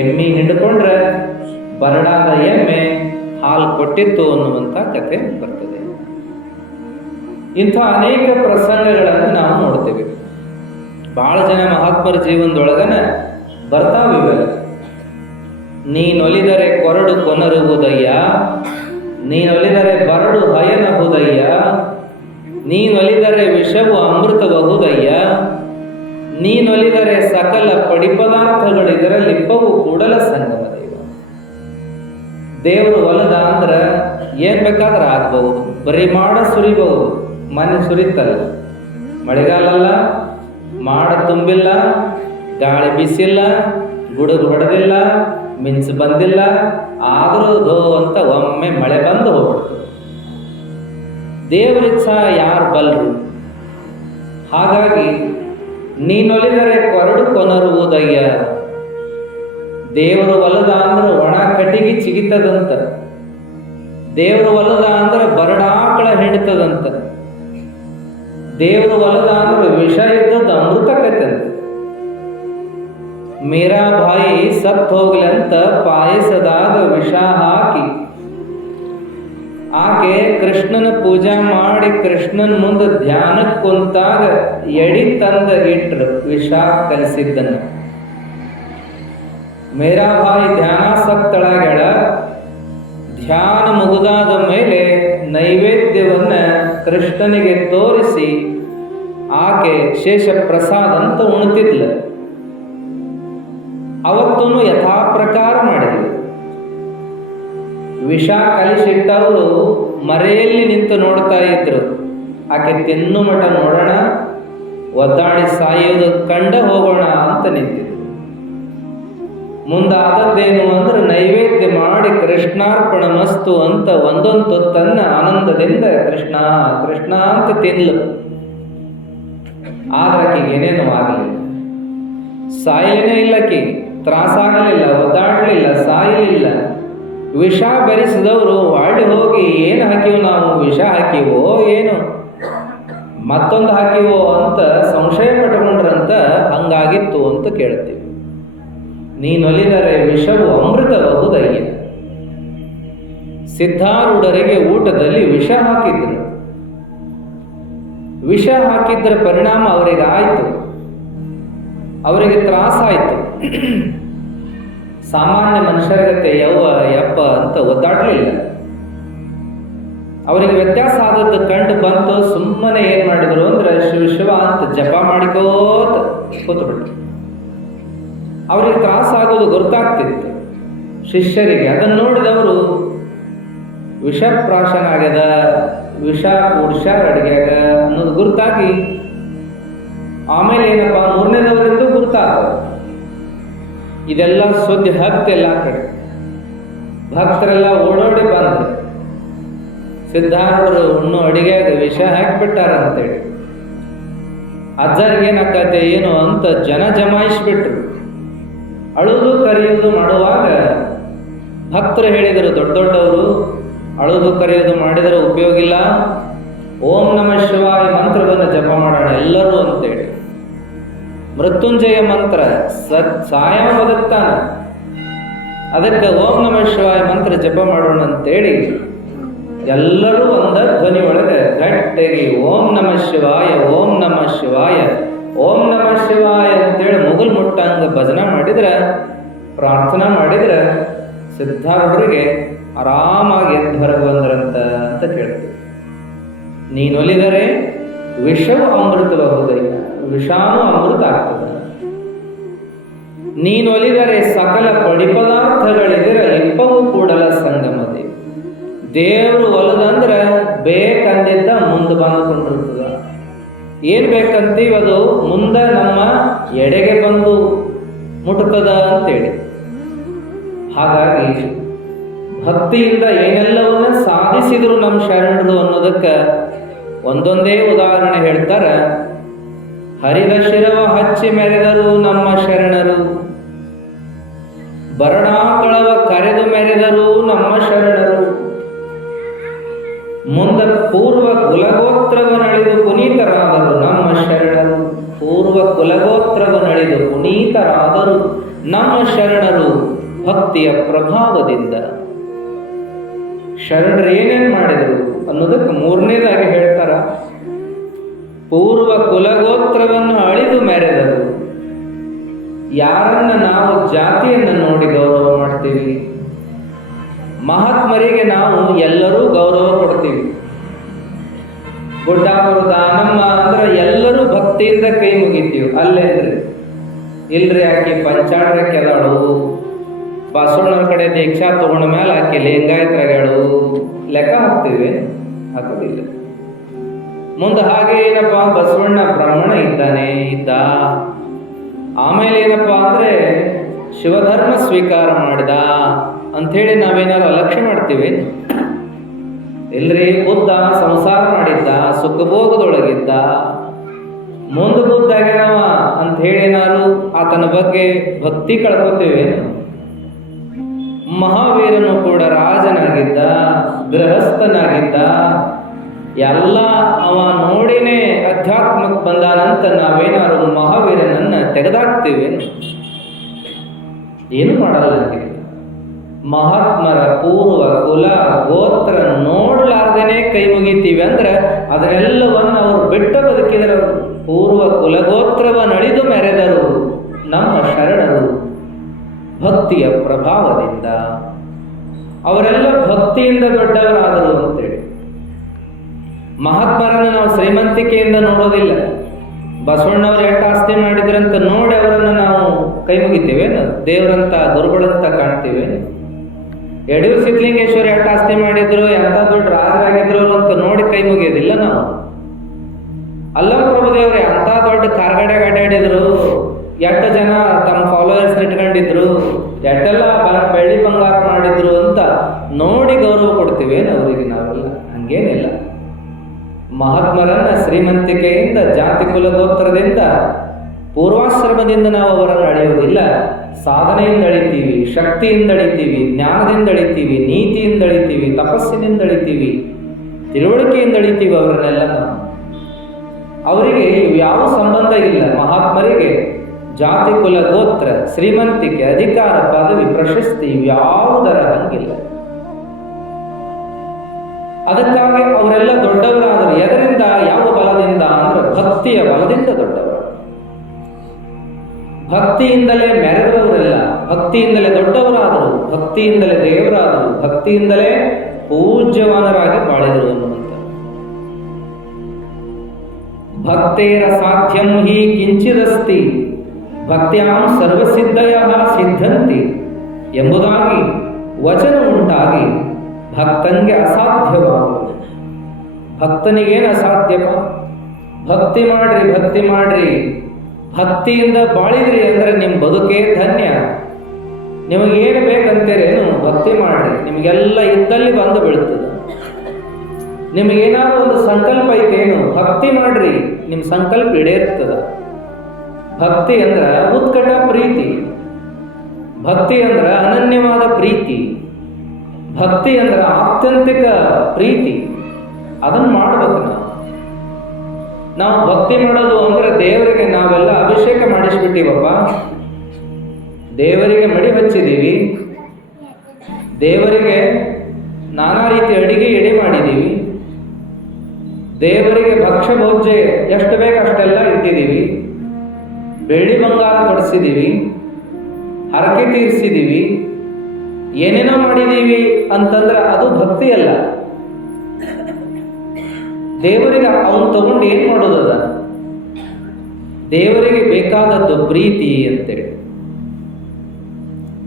ಎಮ್ಮೆ ಹಿಂಡ್ಕೊಂಡ್ರೆ ಬರಡಾದ ಎಮ್ಮೆ ಹಾಲು ಕೊಟ್ಟಿತ್ತು ಅನ್ನುವಂಥ ಕಥೆ ಬರ್ತದೆ. ಇಂಥ ಅನೇಕ ಪ್ರಸಂಗಗಳನ್ನು ನಾವು ನೋಡ್ತೇವೆ. ಭಾಳ ಜನ ಮಹಾತ್ಮರ ಜೀವನದೊಳಗನ ಬರ್ತಾವಿವೆ. ನೀನೊಲಿದರೆ ಕೊರಡು ಕೊನರುವುದಯ್ಯ, ನೀನೊಲಿದರೆ ಬರಡು ಹಯನಹುದಯ್ಯ, ನೀನೊಲಿದರೆ ವಿಷವು ಅಮೃತಬಹುದಯ್ಯ, ನೀನೊಲಿದರೆ ಸಕಲ ಪಡಿಪದಾರ್ಥಗಳಿದರಲ್ಲಿಪ್ಪವು ಕೂಡಲ ಸಂಗಮ ದೇವ. ದೇವರು ಒಲದ ಅಂದ್ರೆ ಏನ್ ಬೇಕಾದ್ರೆ ಆಗ್ಬಹುದು, ಬರೀ ಮಾಡ ಸುರಿಬಹುದು. ಮನೆ ಸುರಿತಲ್ಲ, ಮಳೆಗಾಲಲ್ಲ, ಮಾಡ ತುಂಬಿಲ್ಲ, ಗಾಳಿ ಬೀಸಿಲ್ಲ, ಗುಡುಗು ಹೊಡೆದಿಲ್ಲ, ಮಿಂಚು ಬಂದಿಲ್ಲ, ಆದರೂ ದೋ ಅಂತ ಒಮ್ಮೆ ಮಳೆ ಬಂದು ಹೋಗ್ಬಿಡ್ತು. ದೇವರಿಚ್ಛ ಯಾರು ಬಲ್ರು? ಹಾಗಾಗಿ ನೀನೊಲಿದರೆ ಕೊರಡು ಕೊನರುವುದಯ್ಯ. ದೇವರು ಒಲದ ಅಂದ್ರೆ ಒಣ ಕಟ್ಟಿಗೆ ಚಿಗಿತದಂತ, ದೇವರು ಒಲದ ಅಂದ್ರೆ ಬರಡಾಕಳ ಹಿಡಿತದಂತ, ದೇವರು ಒಲದ ಅಂದ್ರೆ ವಿಷ ಇದ್ದದ್ದು ಅಮೃತ ಕತ್ತಂತ. ಮೀರಾಬಾಯಿ ಸತ್ ಹೋಗ್ಲಂತ ಪಾಯಸದಾಗ ವಿಷ ಹಾಕಿ ಆಕೆ ಕೃಷ್ಣನ ಪೂಜಾ ಮಾಡಿ ಕೃಷ್ಣನ ಮುಂದೆ ಧ್ಯಾನಕ್ಕೆ ಕುಂತಾಗ ಎಡಿ ತಂದ ಇಟ್ರು ವಿಷ ಕಲಿಸಿದ್ದನ್ನು. ಮೀರಾಬಾಯಿ ಧ್ಯಾನಾಸಕ್ತಳಾಗ್ಯಾಳ. ಧ್ಯಾನ ಮುಗಿದಾದ ಮೇಲೆ ನೈವೇದ್ಯವನ್ನ ಕೃಷ್ಣನಿಗೆ ತೋರಿಸಿ ಆಕೆ ಶೇಷ ಪ್ರಸಾದ ಅಂತ ಉಣ್ತಿದ್ಲ. ಅವತ್ತೂ ಯಥಾ ಪ್ರಕಾರ ಮಾಡಿದ್ಲು. ವಿಷ ಕಲಿಸಿಟ್ಟವರು ಮರೆಯಲ್ಲಿ ನಿಂತು ನೋಡ್ತಾ ಇದ್ರು. ಆಕೆ ತಿನ್ನು ಮಠ ನೋಡೋಣ, ಒದ್ದಾಡಿ ಸಾಯೋದು ಕಂಡ ಹೋಗೋಣ ಅಂತ ನಿಂತಿದ್ರು. ಮುಂದಾದದ್ದೇನು ಅಂದ್ರೆ ನೈವೇದ್ಯ ಮಾಡಿ ಕೃಷ್ಣಾರ್ಪಣ ಮಸ್ತು ಅಂತ ಒಂದೊಂದು ತೊತ್ತನ್ನ ಆನಂದದಿಂದ ಕೃಷ್ಣ ಕೃಷ್ಣ ಅಂತ ತಿನ್ಲು. ಆದ್ರೆ ಆಕೆಗೆ ಏನೇನು ಆಗಲಿಲ್ಲ, ಸಾಯಲೇನೇ ಇಲ್ಲ, ಆಕೆಗೆ ತ್ರಾಸಾಗಲಿಲ್ಲ, ಒದ್ದಾಡಲಿಲ್ಲ, ಸಾಯಲಿಲ್ಲ. ವಿಷ ಬೆರೆಸಿದವರು ವಾಡಿ ಹೋಗಿ ಏನು ಹಾಕಿವು ನಾವು, ವಿಷ ಹಾಕಿವೋ ಏನು ಮತ್ತೊಂದು ಹಾಕಿವೋ ಅಂತ ಸಂಶಯ ಪಟ್ಟುಕೊಂಡ್ರಂತ ಹಂಗಾಗಿತ್ತು ಅಂತ ಕೇಳ್ತೀವಿ. ನೀನೊಲಿದರೆ ವಿಷವು ಅಮೃತಬಹುದಯ್ಯ. ಸಿದ್ಧಾರೂಢರಿಗೆ ಊಟದಲ್ಲಿ ವಿಷ ಹಾಕಿದ್ರು. ವಿಷ ಹಾಕಿದ್ರ ಪರಿಣಾಮ ಅವರಿಗೆ ಆಯಿತು, ಅವರಿಗೆ ತ್ರಾಸಾಯಿತು. ಸಾಮಾನ್ಯ ಮನುಷ್ಯರಗತ್ತೆ ಯಪ್ಪ ಅಂತ ಒದ್ದಾಡಲಿಲ್ಲ. ಅವರಿಗೆ ವ್ಯತ್ಯಾಸ ಆದದ್ದು ಕಂಡು ಬಂತು. ಸುಮ್ಮನೆ ಏನ್ ಮಾಡಿದ್ರು ಅಂದ್ರೆ ಶಿವ ಶಿವ ಅಂತ ಜಪ ಮಾಡಿಕೋತ ಕೂತ್ಬಿಟ್ರು. ಅವರಿಗೆ ತ್ರಾಸಾಗೋದು ಗೊತ್ತಾಗ್ತಿತ್ತು ಶಿಷ್ಯರಿಗೆ. ಅದನ್ನು ನೋಡಿದವರು ವಿಷಪ್ರಾಶನಾಗ್ಯದ, ವಿಷ ಕೂಡ್ಸ್ಯಾರ ಅಡಿಗ್ಯಾಗ ಅನ್ನೋದು ಗುರುತಾಗಿ ಆಮೇಲೆ ಏನಪ್ಪ ಮೂರನೇದವರಿಂದ ಗುರುತಾಗ ಇದೆಲ್ಲ ಸುದ್ದಿ ಹತ್ತೆಲ್ಲ ಕಡೆ ಭಕ್ತರೆಲ್ಲ ಓಡೋಡಿ ಬಂದ್ರು. ಸಿದ್ಧಾರೂಢರು ಉಣ್ಣು ಅಡಿಗೆಯಾಗ ವಿಷ ಹಾಕಿಬಿಟ್ಟಾರ ಅಂತೇಳಿ ಅಜ್ಜರಿಗೆ ಏನಾಕತ್ತೆ ಏನು ಅಂತ ಜನ ಜಮಾಯಿಸ್ಬಿಟ್ರು. ಅಳುವುದು ಕರೆಯುವುದು ಮಾಡುವಾಗ ಭಕ್ತರು ಹೇಳಿದರು, ದೊಡ್ಡ ದೊಡ್ಡವರು ಅಳುವುದು ಕರೆಯುವುದು ಮಾಡಿದರೆ ಉಪಯೋಗ ಇಲ್ಲ, ಓಂ ನಮಃ ಶಿವಾಯ ಮಂತ್ರವನ್ನು ಜಪ ಮಾಡೋಣ ಎಲ್ಲರೂ ಅಂತೇಳಿ. ಮೃತ್ಯುಂಜಯ ಮಂತ್ರ ಸಾಯ ಬದುಕ್ತಾನೆ, ಅದಕ್ಕೆ ಓಂ ನಮಃ ಶಿವಾಯ ಮಂತ್ರ ಜಪ ಮಾಡೋಣ ಅಂತೇಳಿ ಎಲ್ಲರೂ ಒಂದ ಧ್ವನಿ ಒಳಗೆ ಗಟ್ಟಿಗೆ ಓಂ ನಮಃ ಶಿವಾಯ, ಓಂ ನಮಃ ಶಿವಾಯ, ಓಂ ನಮಃ ಶಿವಾಯ ಅಂತೇಳಿ ಮುಗುಲ್ ಮುಟ್ಟಂಗ ಭಜನೆ ಮಾಡಿದ್ರೆ, ಪ್ರಾರ್ಥನಾ ಮಾಡಿದ್ರೆ ಸಿದ್ಧಾರೂಢರಿಗೆ ಆರಾಮಾಗಿ ಎದ್ದು ಹೊರಗೆ ಬಂದ್ರಂತ ಅಂತ ಕೇಳ್ತೀವಿ. ನೀನೊಲಿದರೆ ವಿಷವು ಅಮೃತಬಹುದಯ್ಯ, ವಿಷಾನು ಅಮೃತ ಆಗ್ತದೆ. ನೀನೊಲಿದರೆ ಸಕಲ ಪಡಿ ಪದಾರ್ಥಗಳಿದಿರ ಇಪ್ಪವು ಕೂಡಲ ಸಂಗಮದೆ. ದೇವರು ಒಲದಂದ್ರೆ ಬೇಕಂದಿದ್ದ ಮುಂದೆ ಬಂದುಕೊಂಡಿರ್ತದ. ಏನ್ ಬೇಕಂತೀವಿ ಅದು ಮುಂದೆ ನಮ್ಮ ಎಡೆಗೆ ಬಂದು ಮುಟ್ತದ ಅಂತೇಳಿ. ಹಾಗಾಗಿ ಭಕ್ತಿಯಿಂದ ಏನೆಲ್ಲವನ್ನ ಸಾಧಿಸಿದ್ರು ನಮ್ಮ ಶರಣರು ಅನ್ನೋದಕ್ಕೆ ಒಂದೊಂದೇ ಉದಾಹರಣೆ ಹೇಳ್ತಾರ. ಹರಿದ ಶಿರವ ಹಚ್ಚಿ ಮೆರೆದರು ನಮ್ಮ ಶರಣರು, ಬರಣಾಕಳವ ಕರೆದು ಮೆರೆದರು ನಮ್ಮ ಶರಣರು, ಮುಂದ ಪೂರ್ವ ಕುಲಗೋತ್ರವನಳಿದು ಪುನೀತರಾದರು ನಮ್ಮ ಶರಣರು, ಪೂರ್ವ ಕುಲಗೋತ್ರವನಳಿದು ಪುನೀತರಾದರು ನಮ್ಮ ಶರಣರು ಭಕ್ತಿಯ ಪ್ರಭಾವದಿಂದ. ಶರಣರು ಏನೇನು ಮಾಡಿದರು ಅನ್ನೋದಕ್ಕೆ ಮೂರನೇದಾಗಿ ಹೇಳ್ತಾರ. ಪೂರ್ವ ಕುಲಗೋತ್ರವನ್ನು ಅಳಿದು ಮೆರೆದರು. ಯಾರನ್ನ ನಾವು ಜಾತಿಯನ್ನು ನೋಡಿ ಗೌರವ ಮಾಡ್ತೀವಿ, ಮಹಾತ್ಮರಿಗೆ ನಾವು ಎಲ್ಲರೂ ಗೌರವ ಕೊಡ್ತೀವಿ. ಗುಡ್ಡಾಪುರ ದಾನಮ್ಮ ಅಂದ್ರೆ ಎಲ್ಲರೂ ಭಕ್ತಿಯಿಂದ ಕೈ ಮುಗಿತೀವಿ. ಅಲ್ಲೇನ್ರಿ ಇಲ್ರಿ ಆಕೆ ಪಂಚಾಡ್ರಕ್ಕೆ ಅದಾಳು, ಬಸವಣ್ಣವ್ರ ಕಡೆ ದೀಕ್ಷಾ ತಗೊಂಡ ಮೇಲೆ ಆಕೆ ಲಿಂಗಾಯತರಾಗ್ಯಾಳು ಲೆಕ್ಕ ಹಾಕ್ತೀವಿ, ಹಾಕೋದಿಲ್ಲ. ಮುಂದೆ ಹಾಗೆ ಏನಪ್ಪ ಬಸವಣ್ಣ ಬ್ರಾಹ್ಮಣ ಇದ್ದ, ಆಮೇಲೆ ಏನಪ್ಪಾ ಅಂದ್ರೆ ಶಿವಧರ್ಮ ಸ್ವೀಕಾರ ಮಾಡಿದ ಅಂಥೇಳಿ ನಾವೇನಾರು ಅಲಕ್ಷ್ಯ ಮಾಡ್ತೀವಿ. ಇಲ್ರಿ ಬುದ್ಧ ಸಂಸಾರ ಮಾಡಿದ್ದ, ಸುಖಭೋಗದೊಳಗಿದ್ದ, ಮುಂದೆ ಬುದ್ಧ ಆಗ್ಯಾನವ ಅಂತ ಹೇಳಿ ಏನಾರು ಆತನ ಬಗ್ಗೆ ಭಕ್ತಿ ಕಳ್ಕೊತೀವಿ. ಮಹಾವೀರನು ಕೂಡ ರಾಜನಾಗಿದ್ದ, ಗೃಹಸ್ಥನಾಗಿದ್ದ, ಎಲ್ಲ ಅವ ನೋಡಿನೇ ಅಧ್ಯಾತ್ಮಕ್ಕೆ ಬಂದಾನಂತ ನಾವೇನಾರು ಮಹಾವೀರನನ್ನ ತೆಗೆದಾಕ್ತೀವಿ. ಏನು ಮಾಡಲ್ಲ ನನಗೆ. ಮಹಾತ್ಮರ ಪೂರ್ವ ಕುಲ ಗೋತ್ರ ನೋಡ್ಲಾರ್ದೇನೆ ಕೈ ಮುಗಿತೀವಿ ಅಂದ್ರೆ ಅದನ್ನೆಲ್ಲವನ್ನು ಅವರು ಬಿಟ್ಟ ಬದುಕಿದರು. ಪೂರ್ವ ಕುಲಗೋತ್ರವ ನಳಿದು ಮೆರೆದರು ನಮ್ಮ ಶರಣರು ಭಕ್ತಿಯ ಪ್ರಭಾವದಿಂದ. ಅವರೆಲ್ಲ ಭಕ್ತಿಯಿಂದ ದೊಡ್ಡವರಾದರು ಅಂತೇಳಿ. ಮಹಾತ್ಮರನ್ನು ನಾವು ಶ್ರೀಮಂತಿಕೆಯಿಂದ ನೋಡೋದಿಲ್ಲ. ಬಸವಣ್ಣವರು ಎಷ್ಟು ಆಸ್ತಿ ಮಾಡಿದ್ರಂತ ನೋಡಿ ಅವರನ್ನು ನಾವು ಕೈ ಮುಗಿತೇವೆ, ದೇವರಂತ ದುರ್ಬಳಂತ ಕಾಣ್ತೀವಿ. ಯಡಿಯೂರು ಸಿದ್ಧಲಿಂಗೇಶ್ವರ ಎಷ್ಟು ಆಸ್ತಿ ಮಾಡಿದ್ರು, ಎಂಥ ದೊಡ್ಡ ರಾಜರಾಗಿದ್ರು ಅಂತ ನೋಡಿ ಕೈ ಮುಗಿಯೋದಿಲ್ಲ ನಾವು. ಅಲ್ಲಂ ಪ್ರಭುದೇವರು ಎಂಥ ದೊಡ್ಡ ಕಾರ್ಗಡೆಗೆ ಅಡ್ಡಾಡಿದ್ರು, ಎಷ್ಟು ಜನ ತಮ್ಮ ಫಾಲೋವರ್ಸ್ ಇಟ್ಕೊಂಡಿದ್ರು, ಎಷ್ಟೆಲ್ಲ ಬೆಳ್ಳಿ ಬಂಗಾರ ಮಾಡಿದ್ರು ಅಂತ ನೋಡಿ ಗೌರವ ಕೊಡ್ತೀವಿ ಅವರಿಗೆ. ನಾವೆಲ್ಲ ಹಂಗೇನಿಲ್ಲ. ಮಹಾತ್ಮರನ್ನ ಶ್ರೀಮಂತಿಕೆಯಿಂದ, ಜಾತಿ ಕುಲಗೋತ್ರದಿಂದ, ಪೂರ್ವಾಶ್ರಮದಿಂದ ನಾವು ಅವರನ್ನು ಅಳೆಯುವುದಿಲ್ಲ. ಸಾಧನೆಯಿಂದ ಅಳಿತೀವಿ, ಶಕ್ತಿಯಿಂದ ಅಳಿತೀವಿ, ಜ್ಞಾನದಿಂದ ಅಳಿತೀವಿ, ನೀತಿಯಿಂದ ಅಳಿತೀವಿ, ತಪಸ್ಸಿನಿಂದ ಅಳಿತೀವಿ, ತಿಳುವಳಿಕೆಯಿಂದ ಅಳಿತೀವಿ ಅವರನ್ನೆಲ್ಲ ನಾವು. ಅವರಿಗೆ ಯಾವ ಸಂಬಂಧ ಇಲ್ಲ. ಮಹಾತ್ಮರಿಗೆ ಜಾತಿ ಕುಲ ಗೋತ್ರ, ಶ್ರೀಮಂತಿಕೆ, ಅಧಿಕಾರ, ಪದವಿ, ಪ್ರಶಸ್ತಿ ಯಾವುದರ ಹಂಗಿಲ್ಲ. ಅದಕ್ಕಾಗಿ ಅವರೆಲ್ಲ ದೊಡ್ಡವರಾದರು. ಎದರಿಂದ? ಯಾವ ಬಲದಿಂದ ಅಂದ್ರೆ ಭಕ್ತಿಯ ಬಲದಿಂದ ದೊಡ್ಡವರು. ಭಕ್ತಿಯಿಂದಲೇ ಮೆರೆದವರೆಲ್ಲ, ಭಕ್ತಿಯಿಂದಲೇ ದೊಡ್ಡವರಾದರು, ಭಕ್ತಿಯಿಂದಲೇ ದೇವರಾದರು, ಭಕ್ತಿಯಿಂದಲೇ ಪೂಜ್ಯವಾನರಾಗಿ ಬಾಳಿದರು ಅನ್ನುವಂಥ. ಭಕ್ತೇರ ಸಾಧ್ಯಂ ಹಿ ಕಿಂಚಿದಸ್ತಿ ಭಕ್ತ್ಯಾಂ ಸರ್ವಸಿದ್ಧಯ ಸಿದ್ಧಂತಿ ಎಂಬುದಾಗಿ ವಚನ ಉಂಟಾಗಿ ಭಕ್ತನಿಗೆ ಅಸಾಧ್ಯವಾಗುವುದು. ಭಕ್ತನಿಗೇನು ಅಸಾಧ್ಯವ? ಭಕ್ತಿ ಮಾಡ್ರಿ, ಭಕ್ತಿ ಮಾಡ್ರಿ, ಭಕ್ತಿಯಿಂದ ಬಾಳಿದ್ರಿ ಅಂದ್ರೆ ನಿಮ್ಮ ಬದುಕೇ ಧನ್ಯ. ನಿಮಗೇನು ಬೇಕಂತೀರೇನು ಭಕ್ತಿ ಮಾಡ್ರಿ, ನಿಮಗೆಲ್ಲ ಇದ್ದಲ್ಲಿ ಬಂದು ಬೀಳ್ತದೆ. ನಿಮಗೇನಾದ್ರು ಒಂದು ಸಂಕಲ್ಪ ಐತೇನು ಭಕ್ತಿ ಮಾಡ್ರಿ, ನಿಮ್ಮ ಸಂಕಲ್ಪ ಈಡೇರ್ತದ. ಭಕ್ತಿ ಅಂದ್ರೆ ಉತ್ಕಟ ಪ್ರೀತಿ, ಭಕ್ತಿ ಅಂದ್ರೆ ಅನನ್ಯವಾದ ಪ್ರೀತಿ, ಭಕ್ತಿ ಅಂದ್ರೆ ಆತ್ಯಂತಿಕ ಪ್ರೀತಿ. ಅದನ್ನು ಮಾಡ್ಬೇಕು ನಾವು. ಭಕ್ತಿ ಮಾಡೋದು ಅಂದ್ರೆ ದೇವರಿಗೆ ನಾವೆಲ್ಲ ಅಭಿಷೇಕ ಮಾಡಿಸ್ಬಿಟ್ಟಿವಪ್ಪ, ದೇವರಿಗೆ ಮಡಿ ಹಚ್ಚಿದ್ದೀವಿ, ದೇವರಿಗೆ ನಾನಾ ರೀತಿ ಅಡಿಗೆ ಎಡೆ ಮಾಡಿದ್ದೀವಿ, ದೇವರಿಗೆ ಭಕ್ಷ್ಯ ಭೋಜ್ಯ ಎಷ್ಟು ಬೇಕು ಅಷ್ಟೆಲ್ಲ ಇಟ್ಟಿದ್ದೀವಿ, ಬೆಳ್ಳಿ ಬಂಗಾರ ತೊಡಿಸಿದ್ದೀವಿ, ಹರಕೆ ತೀರಿಸಿದ್ದೀವಿ, ಏನೇನೋ ಮಾಡಿದ್ದೀವಿ ಅಂತಂದ್ರೆ ಅದು ಭಕ್ತಿ ಅಲ್ಲ. ದೇವರಿಗೆ ಅವನು ತಗೊಂಡು ಏನು ಮಾಡೋದದ? ದೇವರಿಗೆ ಬೇಕಾದದ್ದು ಪ್ರೀತಿ ಅಂತೇಳಿ.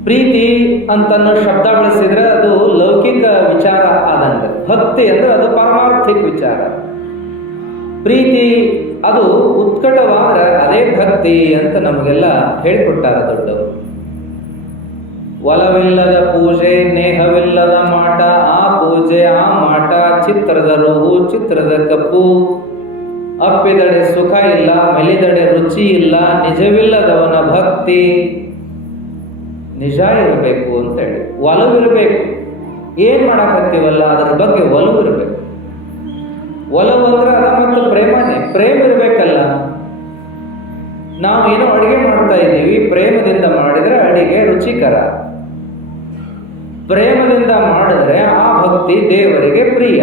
ಪ್ರೀತಿ ಅಂತನ್ನೋ ಶಬ್ದ ಬಳಸಿದ್ರೆ ಅದು ಲೌಕಿಕ ವಿಚಾರ ಆದಂಗೆ. ಭಕ್ತಿ ಅಂದ್ರೆ ಅದು ಪಾರಮಾರ್ಥಿಕ ವಿಚಾರ. ಪ್ರೀತಿ ಅದು ಉತ್ಕಟವಾದ್ರೆ ಅದೇ ಭಕ್ತಿ ಅಂತ ನಮಗೆಲ್ಲ ಹೇಳಿಕೊಟ್ಟಾರ ದೊಡ್ಡವರು. ಒಲವಿಲ್ಲದ ಪೂಜೆ, ನೇಹವಿಲ್ಲದ ಮಾಟ, ಆ ಪೂಜೆ ಆ ಮಾಟ, ಚಿತ್ರದ ರೋಗು ಚಿತ್ರದ ಕಪ್ಪು, ಅಪ್ಪಿದಡೆ ಸುಖ ಇಲ್ಲ, ಮೆಲಿದಡೆ ರುಚಿ ಇಲ್ಲ, ನಿಜವಿಲ್ಲದವನ ಭಕ್ತಿ. ನಿಜ ಇರಬೇಕು ಅಂತೇಳಿ, ಒಲವಿರಬೇಕು. ಏನು ಮಾಡಕತ್ತೀವಲ್ಲ ಅದರ ಬಗ್ಗೆ ಒಲವಿರಬೇಕು. ಒಲವು ಅಂದ್ರೆ ಅದ ಮತ್ತು ಪ್ರೇಮನೇ. ಪ್ರೇಮ ಇರಬೇಕಲ್ಲ. ನಾವೇನೋ ಅಡುಗೆ ಮಾಡ್ತಾ ಇದ್ದೀವಿ, ಪ್ರೇಮದಿಂದ ಮಾಡಿದರೆ ಅಡಿಗೆ ರುಚಿಕರ. ಪ್ರೇಮದಿಂದ ಮಾಡಿದ್ರೆ ಆ ಭಕ್ತಿ ದೇವರಿಗೆ ಪ್ರಿಯ.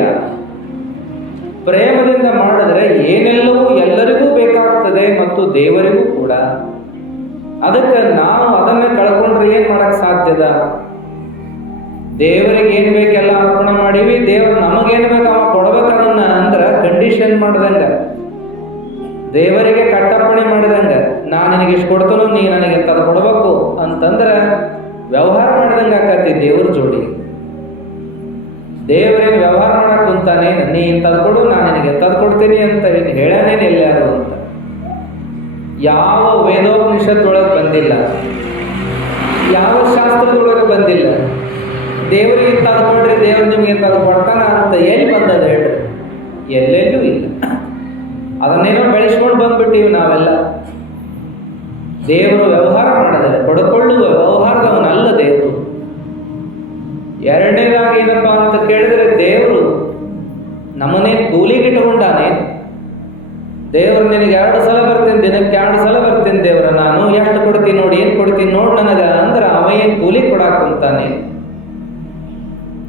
ಪ್ರೇಮದಿಂದ ಮಾಡಿದ್ರೆ ಏನೆಲ್ಲವೂ ಎಲ್ಲರಿಗೂ ಬೇಕಾಗ್ತದೆ ಮತ್ತು ದೇವರಿಗೂ ಕೂಡ. ಅದಕ್ಕೆ ನಾವು ಅದನ್ನೇ ಕಳ್ಕೊಂಡ್ರೆ ಏನು ಮಾಡಕ್ ಸಾಧ್ಯದ? ದೇವರಿಗೆ ಏನು ಬೇಕೆಲ್ಲ ಅರ್ಪಣೆ ಮಾಡೀವಿ, ದೇವರು ನಮಗೇನು ಬೇಕು ಅವ ಕೊಡ್ಬೇಕು ಅದನ್ನ ಅಂದ್ರೆ ಕಂಡೀಷನ್ ಮಾಡ್ದಂಗ, ದೇವರಿಗೆ ಕಟ್ಟಪ್ಪಣೆ ಮಾಡಿದಂಗ, ನಾನು ನಿನಗೆ ಇಷ್ಟು ಕೊಡ್ತನೋ ನೀ ನನಗೆ ಎಂಥದ್ದು ಕೊಡ್ಬೇಕು ಅಂತಂದ್ರೆ ವ್ಯವಹಾರ ಮಾಡಿದಂಗೆ ಆಕತಿ ದೇವ್ರ ಜೋಡಿ. ದೇವರೇನು ವ್ಯವಹಾರ ಮಾಡಕ್ ಕುಂತಾನೆ, ನೀ ಇಂಥದ್ದು ಕೊಡು ನಾನು ನಿನಗೆ ಎಂಥದ್ದು ಕೊಡ್ತೀನಿ ಅಂತ ಹೇಳನೇನು ಎಲ್ಲಾರು ಅಂತ. ಯಾವ ವೇದೋಪನಿಷತ್ತೊಳಗೆ ಬಂದಿಲ್ಲ, ಯಾವ ಶಾಸ್ತ್ರದೊಳಗೆ ಬಂದಿಲ್ಲ. ದೇವರಿಗೆ ಇಂಥದ್ದು ಕೊಡ್ರಿ, ದೇವ್ರು ನಿಮ್ಗೆ ಇಂಥದ್ದು ಕೊಡ್ತಾನ ಅಂತ ಎಲ್ಲಿ ಬಂದದ ಹೇಳ್ರಿ? ಎಲ್ಲೆಲ್ಲೂ ಇಲ್ಲ. ಅದನ್ನೇನೋ ಬೆಳೆಸ್ಕೊಂಡು ಬಂದ್ಬಿಟ್ಟಿವಿ ನಾವೆಲ್ಲ. ದೇವರು ವ್ಯವಹಾರ ಮಾಡಿದರೆ ಕೊಡಕೊಳ್ಳುವ ವ್ಯವಹಾರದವನಲ್ಲ ದೇವರು. ಎರಡನೇದಾಗಿ ಏನಪ್ಪ ಅಂತ ಕೇಳಿದ್ರೆ, ದೇವರು ನಮ್ಮನೇನು ಕೂಲಿಗಿಟ್ಟುಕೊಂಡಾನೆ. ದೇವರು ನಿನಗೆ 2 ಸಲ ಬರ್ತೀನಿ, ದಿನಕ್ಕೆ 2 ಸಲ ಬರ್ತೀನಿ ದೇವರ, ನಾನು ಎಷ್ಟು ಕೊಡ್ತೀನಿ ನೋಡಿ, ಏನು ಕೊಡ್ತೀನಿ ನೋಡಿ ನನಗೆ ಅಂದ್ರೆ ಅವ ಏನು ಕೂಲಿ ಕೊಡಾಕ್ ಕುಂತಾನೆ?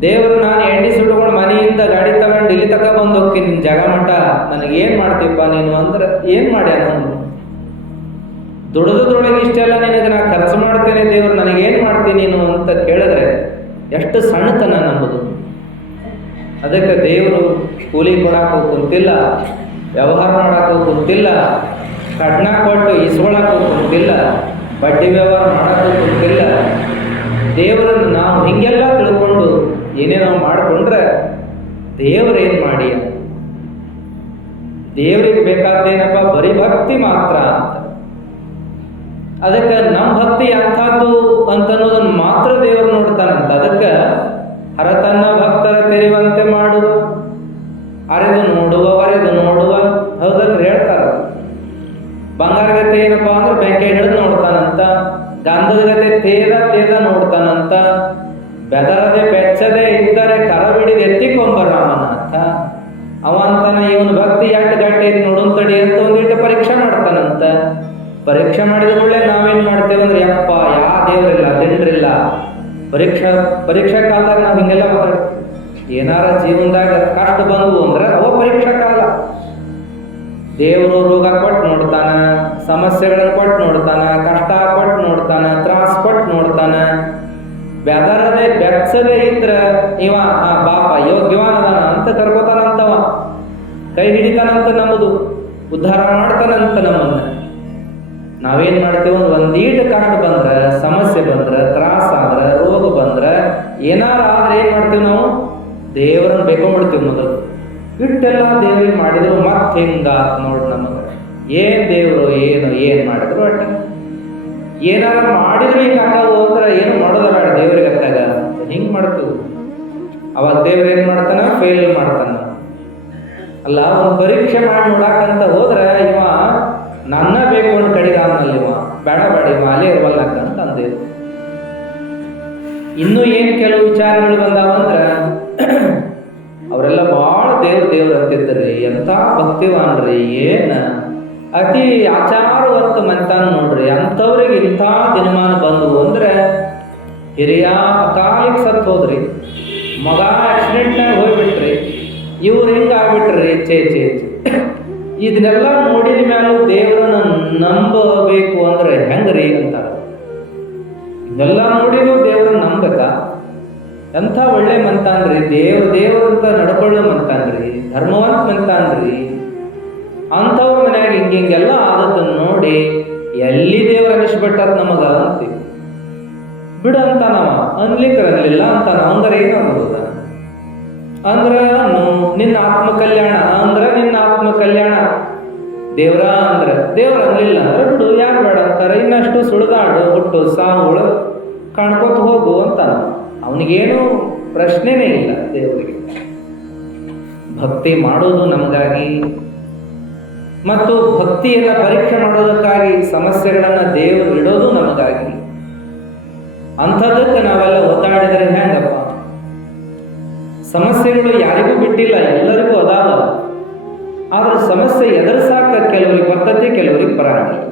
ದೇವರು ನಾನು ಎಣ್ಣೆ ಸುಟ್ಕೊಂಡು ಮನೆಯಿಂದ ಗಾಡಿ ತಗೊಂಡು ಇಲ್ಲಿ ತಕ ಬಂದು ಹೋಗ್ತೀನಿ, ನಿನ್ನ ಜಾಗ ಮಠ ನನಗೇನು ಮಾಡ್ತೀಪ್ಪ ನೀನು ಅಂದ್ರೆ ಏನು ಮಾಡ್ಯ ನಾನು? ದುಡಿದೊಳಗೆ ಇಷ್ಟೆಲ್ಲ ನಿನಗೆ ನಾ ಖರ್ಚು ಮಾಡ್ತೇನೆ, ದೇವರು ನನಗೇನು ಮಾಡ್ತೀನಿ ನೀನು ಅಂತ ಕೇಳಿದ್ರೆ ಎಷ್ಟು ಸಣ್ಣತನ ನಂಬುದು. ಅದಕ್ಕೆ ದೇವರು ಕೂಲಿ ಕೊಡಾಕು ಕುಂತಿಲ್ಲ, ವ್ಯವಹಾರ ಮಾಡಾಕು ಕುಂತಿಲ್ಲ, ಕಡ್ನ ಕೊಟ್ಟು ಇಸ್ಕೊಳಕ್ಕೂ ಕುಂತಿಲ್ಲ, ಬಡ್ಡಿ ವ್ಯವಹಾರ ಮಾಡಕ್ಕೂ ಕುಂತಿಲ್ಲ. ದೇವರನ್ನು ನಾವು ಹಿಂಗೆಲ್ಲ ತಿಳ್ಕೊಂಡು ಏನೇನೋ ಮಾಡಿಕೊಂಡ್ರೆ ದೇವರೇನು ಮಾಡಿ? ದೇವರಿಗೆ ಬೇಕಾದ್ದೇನಪ್ಪ? ಬರೀ ಭಕ್ತಿ ಮಾತ್ರ ಅಂತ. ಅದಕ್ಕೆ ನಮ್ಮ ಭಕ್ತಿ ಅಂಥದ್ದು ಅಂತನ್ನೋದನ್ನು ಮಾತ್ರ ದೇವರು ನೋಡ್ತಾನಂತ. ಅದಕ್ಕೆ ಹರತನ್ನ ಭಕ್ತರ ತೆರೆಯುವಂತೆ ಮಾಡುವ, ಅರೆದು ನೋಡುವ, ಅರೆದು ನೋಡುವ, ಹೌದಲ್ರಿ ಹೇಳ್ತಾರ. ಬಂಗಾರಗತೆ ಏನಪ್ಪ ಅಂದ್ರೆ ಬೆಂಕಿ ಹಿಡಿದು ನೋಡ್ತಾನಂತ, ಗಂಧದ ಗತೆ ತೇದ ನೋಡ್ತಾನಂತ, ಬೆದರದೆ ಬೆಚ್ಚದೆ ಇದ್ದರೆ ಕರ ಬಿಡಿದು ಎತ್ತಿಕೊಂಬರಾಮನ ಅಂತ. ಅವ ಅಂತಾನ ಇವನು ಭಕ್ತಿ ಎಷ್ಟು ಗಟ್ಟಿ ಐತಿ ನೋಡುಂತಡಿ ಅಂತ ಒಂದಿಟ್ಟು ಪರೀಕ್ಷೆ ಮಾಡ್ತಾನಂತ. ಪರೀಕ್ಷೆ ಮಾಡಿದ ಕೂಡಲೇ ನಾವೇನು ಮಾಡ್ತೇವೆ ಅಂದ್ರೆ ಯಪ್ಪ ಯಾವ ದೇವರಿಲ್ಲ ದಿಂಡ್ರಿಲ್ಲ. ಪರೀಕ್ಷಾ ಕಾಲದಾಗ ನಾವು ಹಿಂಗೆಲ್ಲ ಮಾತಾಡ್ತೀವಿ. ಏನಾರ ಜೀವನದಾಗ ಕಷ್ಟ ಬಂದು ಅಂದ್ರೆ ಅವ ಪರೀಕ್ಷಾ ಕಾಲ. ದೇವರು ರೋಗ ಕೊಟ್ಟು ನೋಡ್ತಾನ, ಸಮಸ್ಯೆಗಳನ್ನು ಕೊಟ್ಟು ನೋಡ್ತಾನ, ಕಷ್ಟ ಕೊಟ್ಟು ನೋಡ್ತಾನ, ತ್ರಾಸ ಕೊಟ್ಟು ನೋಡ್ತಾನ. ಬೆದರದೆ ಬೆಚ್ಚದೆ ಇದ್ರ ಇವ ಬಾಪ ಯೋಗ್ಯವಾನದಾನ ಅಂತ ಕರ್ಕೋತಾನಂತವ, ಕೈ ಹಿಡಿತಾನಂತ, ನಮ್ಮದು ಉದ್ಧಾರ ಮಾಡ್ತಾನಂತ ನಮ್ಮನ್ನ. ನಾವೇನ್ ಮಾಡ್ತೇವೆ? ಒಂದೀಟು ಕಷ್ಟ ಬಂದ್ರೆ, ಸಮಸ್ಯೆ ಬಂದ್ರೆ, ತ್ರಾಸ ಆದ್ರೆ, ರೋಗ ಬಂದ್ರೆ, ಏನಾರ ಆದ್ರೆ ಏನ್ ಮಾಡ್ತೀವಿ ನಾವು? ದೇವರನ್ನು ಬೇಕೊಂಡ್ಬಿಡ್ತೀವಿ ಮೊದಲು. ಇಟ್ಟೆಲ್ಲ ದೇವರಿಗೆ ಮಾಡಿದ್ರು ಮತ್ತೆ ಹಿಂಗ ನೋಡಿ ನಮಗೆ ಏನ್ ದೇವರು ಏನು ಮಾಡಿದ್ರು ಒಟ್ಟ ಏನಾರ ಮಾಡಿದ್ರು ಹಿಂಗ ಹಾಕೋದು ಅಂದ್ರೆ ಏನು ಮಾಡೋದ ಬೇಡ ದೇವ್ರಿಗೆ ಹತ್ತಾಗ ಹಿಂಗ್ ಮಾಡ್ತೀವಿ. ಅವಾಗ ದೇವ್ರ ಏನ್ ಮಾಡ್ತಾನ? ಫೇಲ್ ಮಾಡ್ತಾನ. ಅಲ್ಲ ಒಂದು ಪರೀಕ್ಷೆ ಮಾಡಿ ನೋಡಾಕಂತ ಹೋದ್ರೆ ಇವ ನನ್ನ ಬೇಕು ಅಂತ ಕಡೆಗೆ ಆದ್ನಲ್ಲಿ ಇವ ಬೇಡ ಇವ ಅಲ್ಲೇ ಇರುವಲ್ಲಕ್ಕಂತ ಅಂದೇವು. ಇನ್ನೂ ಏನ್ ಕೆಲವು ವಿಚಾರಗಳು ಬಂದಾವಂದ್ರ ಅವರೆಲ್ಲ ಭಾಳ ದೇವ್ರ ಅಂತಿದ್ರಿ, ಎಂಥ ಭಕ್ತಿವಾನ್ರಿ, ಏನ ಅತಿ ಆಚಾರವಂತ ಮಂತಾನ ನೋಡ್ರಿ. ಅಂಥವ್ರಿಗೆ ಇಂಥ ದಿನಮಾನ ಬಂದವು ಅಂದ್ರೆ ಹಿರಿಯ ಅಕಾಲಿಕ್ ಸತ್ ಹೋದ್ರಿ, ಮಗ ಆಕ್ಸಿಡೆಂಟ್ನಾಗ ಹೋಗ್ಬಿಟ್ರಿ, ಇವ್ರು ಹಿಂಗ ಆಗ್ಬಿಟ್ರಿ, ಚೇ ಇದನ್ನೆಲ್ಲ ನೋಡಿದ ಮ್ಯಾಲೂ ದೇವರನ್ನ ನಂಬಬೇಕು ಅಂದ್ರೆ ಹೆಂಗ್ರಿ ಅಂತಾರ. ಇದೆಲ್ಲ ನೋಡಿನೂ ದೇವ್ರನ್ನ ನಂಬಬೇಕಾ? ಎಂಥ ಒಳ್ಳೆ ಮಂತಾನ್ರಿ, ದೇವ್ರಂತ ನಡ್ಕೊಳ್ಳೋ ಮಂತಾನ್ರಿ, ಧರ್ಮವಂತ ಮಂತಾನ್ರಿ. ಅಂಥವ್ರ ಮನ್ಯಾಗ ಹಿಂಗೆಲ್ಲ ಆದದ್ದನ್ನು ನೋಡಿ ಎಲ್ಲಿ ದೇವ್ರ ಅನಿಸ್ಬಿಟ್ಟದ್ ನಮಗ ಅಂತೀವಿ. ಬಿಡು ಅಂತ ನಾವ ಅನ್ಲಿಕ್ಕರಲಿಲ್ಲ ಅಂತ ಅಂದ್ರೆ ಏನು ಅನ್ನೋದ ಅಂದ್ರ ನಿನ್ನ ಆತ್ಮ ಕಲ್ಯಾಣ ಅಂದ್ರೆ ನಿನ್ನ ಆತ್ಮ ಕಲ್ಯಾಣ. ದೇವ್ರ ಅಂದ್ರೆ ದೇವ್ರ ಅನ್ಲಿಲ್ಲ ಅಂದ್ರೆ ಬಿಡು, ಯಾರು ಬೇಡ ಅಂತಾರ. ಇನ್ನಷ್ಟು ಸುಳಿದಾಡು, ಹುಟ್ಟು ಸಾವುಗಳು ಕಾಣ್ಕೋತ ಹೋಗು ಅಂತ ಅವನಿಗೇನು ಪ್ರಶ್ನೆನೇ ಇಲ್ಲ. ದೇವರಿಗೆ ಭಕ್ತಿ ಮಾಡೋದು ನಮಗಾಗಿ ಮತ್ತು ಭಕ್ತಿಯನ್ನ ಪರೀಕ್ಷೆ ಮಾಡೋದಕ್ಕಾಗಿ, ಸಮಸ್ಯೆಗಳನ್ನ ದೇವರು ಇಡೋದು ನಮಗಾಗಿ. ಅಂಥದಕ್ಕೆ ನಾವೆಲ್ಲ ಒತ್ತಾಡಿದರೆ ಹೆಂಗಪ್ಪ? ಸಮಸ್ಯೆಗಳು ಯಾರಿಗೂ ಬಿಟ್ಟಿಲ್ಲ, ಎಲ್ಲರಿಗೂ ಅದಾವ. ಆದ್ರೆ ಸಮಸ್ಯೆ ಎದುರಿಸಾಕ ಕೆಲವರಿಗೆ ಬರ್ತೈತಿ, ಕೆಲವರಿಗೆ ಬರಂಗಿಲ್ಲ.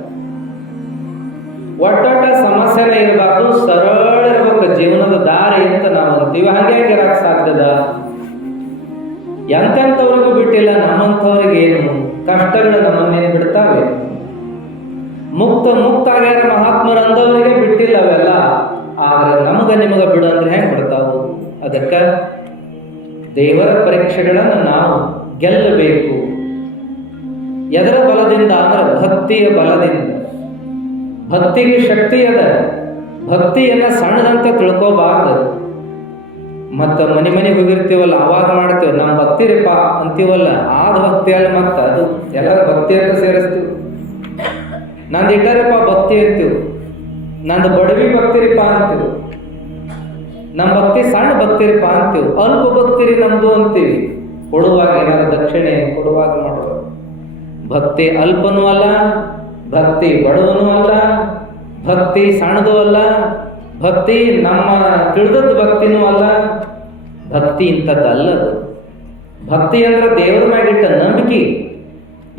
ಒಟ್ಟೊಟ್ಟ ಸಮಸ್ಯೆನೇ ಇರಬಾರ್ದು, ಸರಳ ಇರ್ಬೇಕು ಜೀವನದ ದಾರಿ ಅಂತ ನಾವು ಅಂತೀವಿ. ಹಾಗೆ ಇರಕ್ ಸಾಧ್ಯದ? ಎಂತೆಂಥವ್ರಿಗೂ ಬಿಟ್ಟಿಲ್ಲ, ನಮ್ಮಂಥವ್ರಿಗೆ ಏನು ಕಷ್ಟಗಳು ನಮ್ಮನ್ನೇನು ಬಿಡ್ತಾವೆ? ಮುಕ್ತ ಆಗ್ಯಾರ ಮಹಾತ್ಮರು ಅಂದವರಿಗೆ ಬಿಟ್ಟಿಲ್ಲ ಅವೆಲ್ಲ. ಆದ್ರೆ ನಿಮಗ ಬಿಡು ಅಂದ್ರೆ ಹೆಂಗ್ ಬಿಡ್ತಾವು? ಅದಕ್ಕೆ ದೇವರ ಪರೀಕ್ಷೆಗಳನ್ನು ನಾವು ಗೆಲ್ಲಬೇಕು. ಎದರ ಬಲದಿಂದ ಅಂದ್ರೆ ಭಕ್ತಿಯ ಬಲದಿಂದ. ಭಕ್ತಿಗೆ ಶಕ್ತಿ ಅದ. ಭಕ್ತಿಯನ್ನ ಸಣ್ಣದಂತೆ ತಿಳ್ಕೋಬಾರ್ದು. ಮತ್ತ ಮನೆಗೆ ಹೋಗಿರ್ತೀವಲ್ಲ, ಅವಾಗ ಮಾಡ್ತೀವಿ ನಮ್ಮ ಭಕ್ತಿ ರೀಪ ಅಂತೀವಲ್ಲ, ಆದ ಭಕ್ತಿ ಅಲ್ಲ. ಮತ್ತ ಅದು ಎಲ್ಲರ ಭಕ್ತಿ ಅಂತ ಸೇರಿಸ್ತೀವಿ. ನಂದು ಇಟ್ಟರಿಪ್ಪ ಭಕ್ತಿ ಅಂತೀವಿ, ನಂದು ಬಡವಿ ಭಕ್ತಿರಿಪ್ಪ ಅಂತೀವಿ, ನಮ್ಮ ಭಕ್ತಿ ಸಣ್ಣ ಭಕ್ತಿರಿಪ್ಪ ಅಂತೀವಿ, ಅಲ್ಪ ಭಕ್ತಿರಿ ನಮ್ದು ಅಂತೀವಿ. ಕೊಡುವಾಗ ಏನಾದ್ರು ದಕ್ಷಿಣೆ ಕೊಡುವಾಗ ಮಾಡುವ ಭಕ್ತಿ ಅಲ್ಪನೂ ಅಲ್ಲ, ಭಕ್ತಿ ಬಡವನೂ ಅಲ್ಲ, ಭಕ್ತಿ ಸಣ್ಣದು ಅಲ್ಲ, ಭಕ್ತಿ ನಮ್ಮ ತಿಳಿದದ್ದು ಭಕ್ತಿನೂ ಅಲ್ಲ. ಭಕ್ತಿ ಇಂಥದ್ದಲ್ಲದು. ಭಕ್ತಿ ಅಂದ್ರೆ ದೇವರ ಮ್ಯಾಗಿಟ್ಟ ನಂಬಿಕೆ.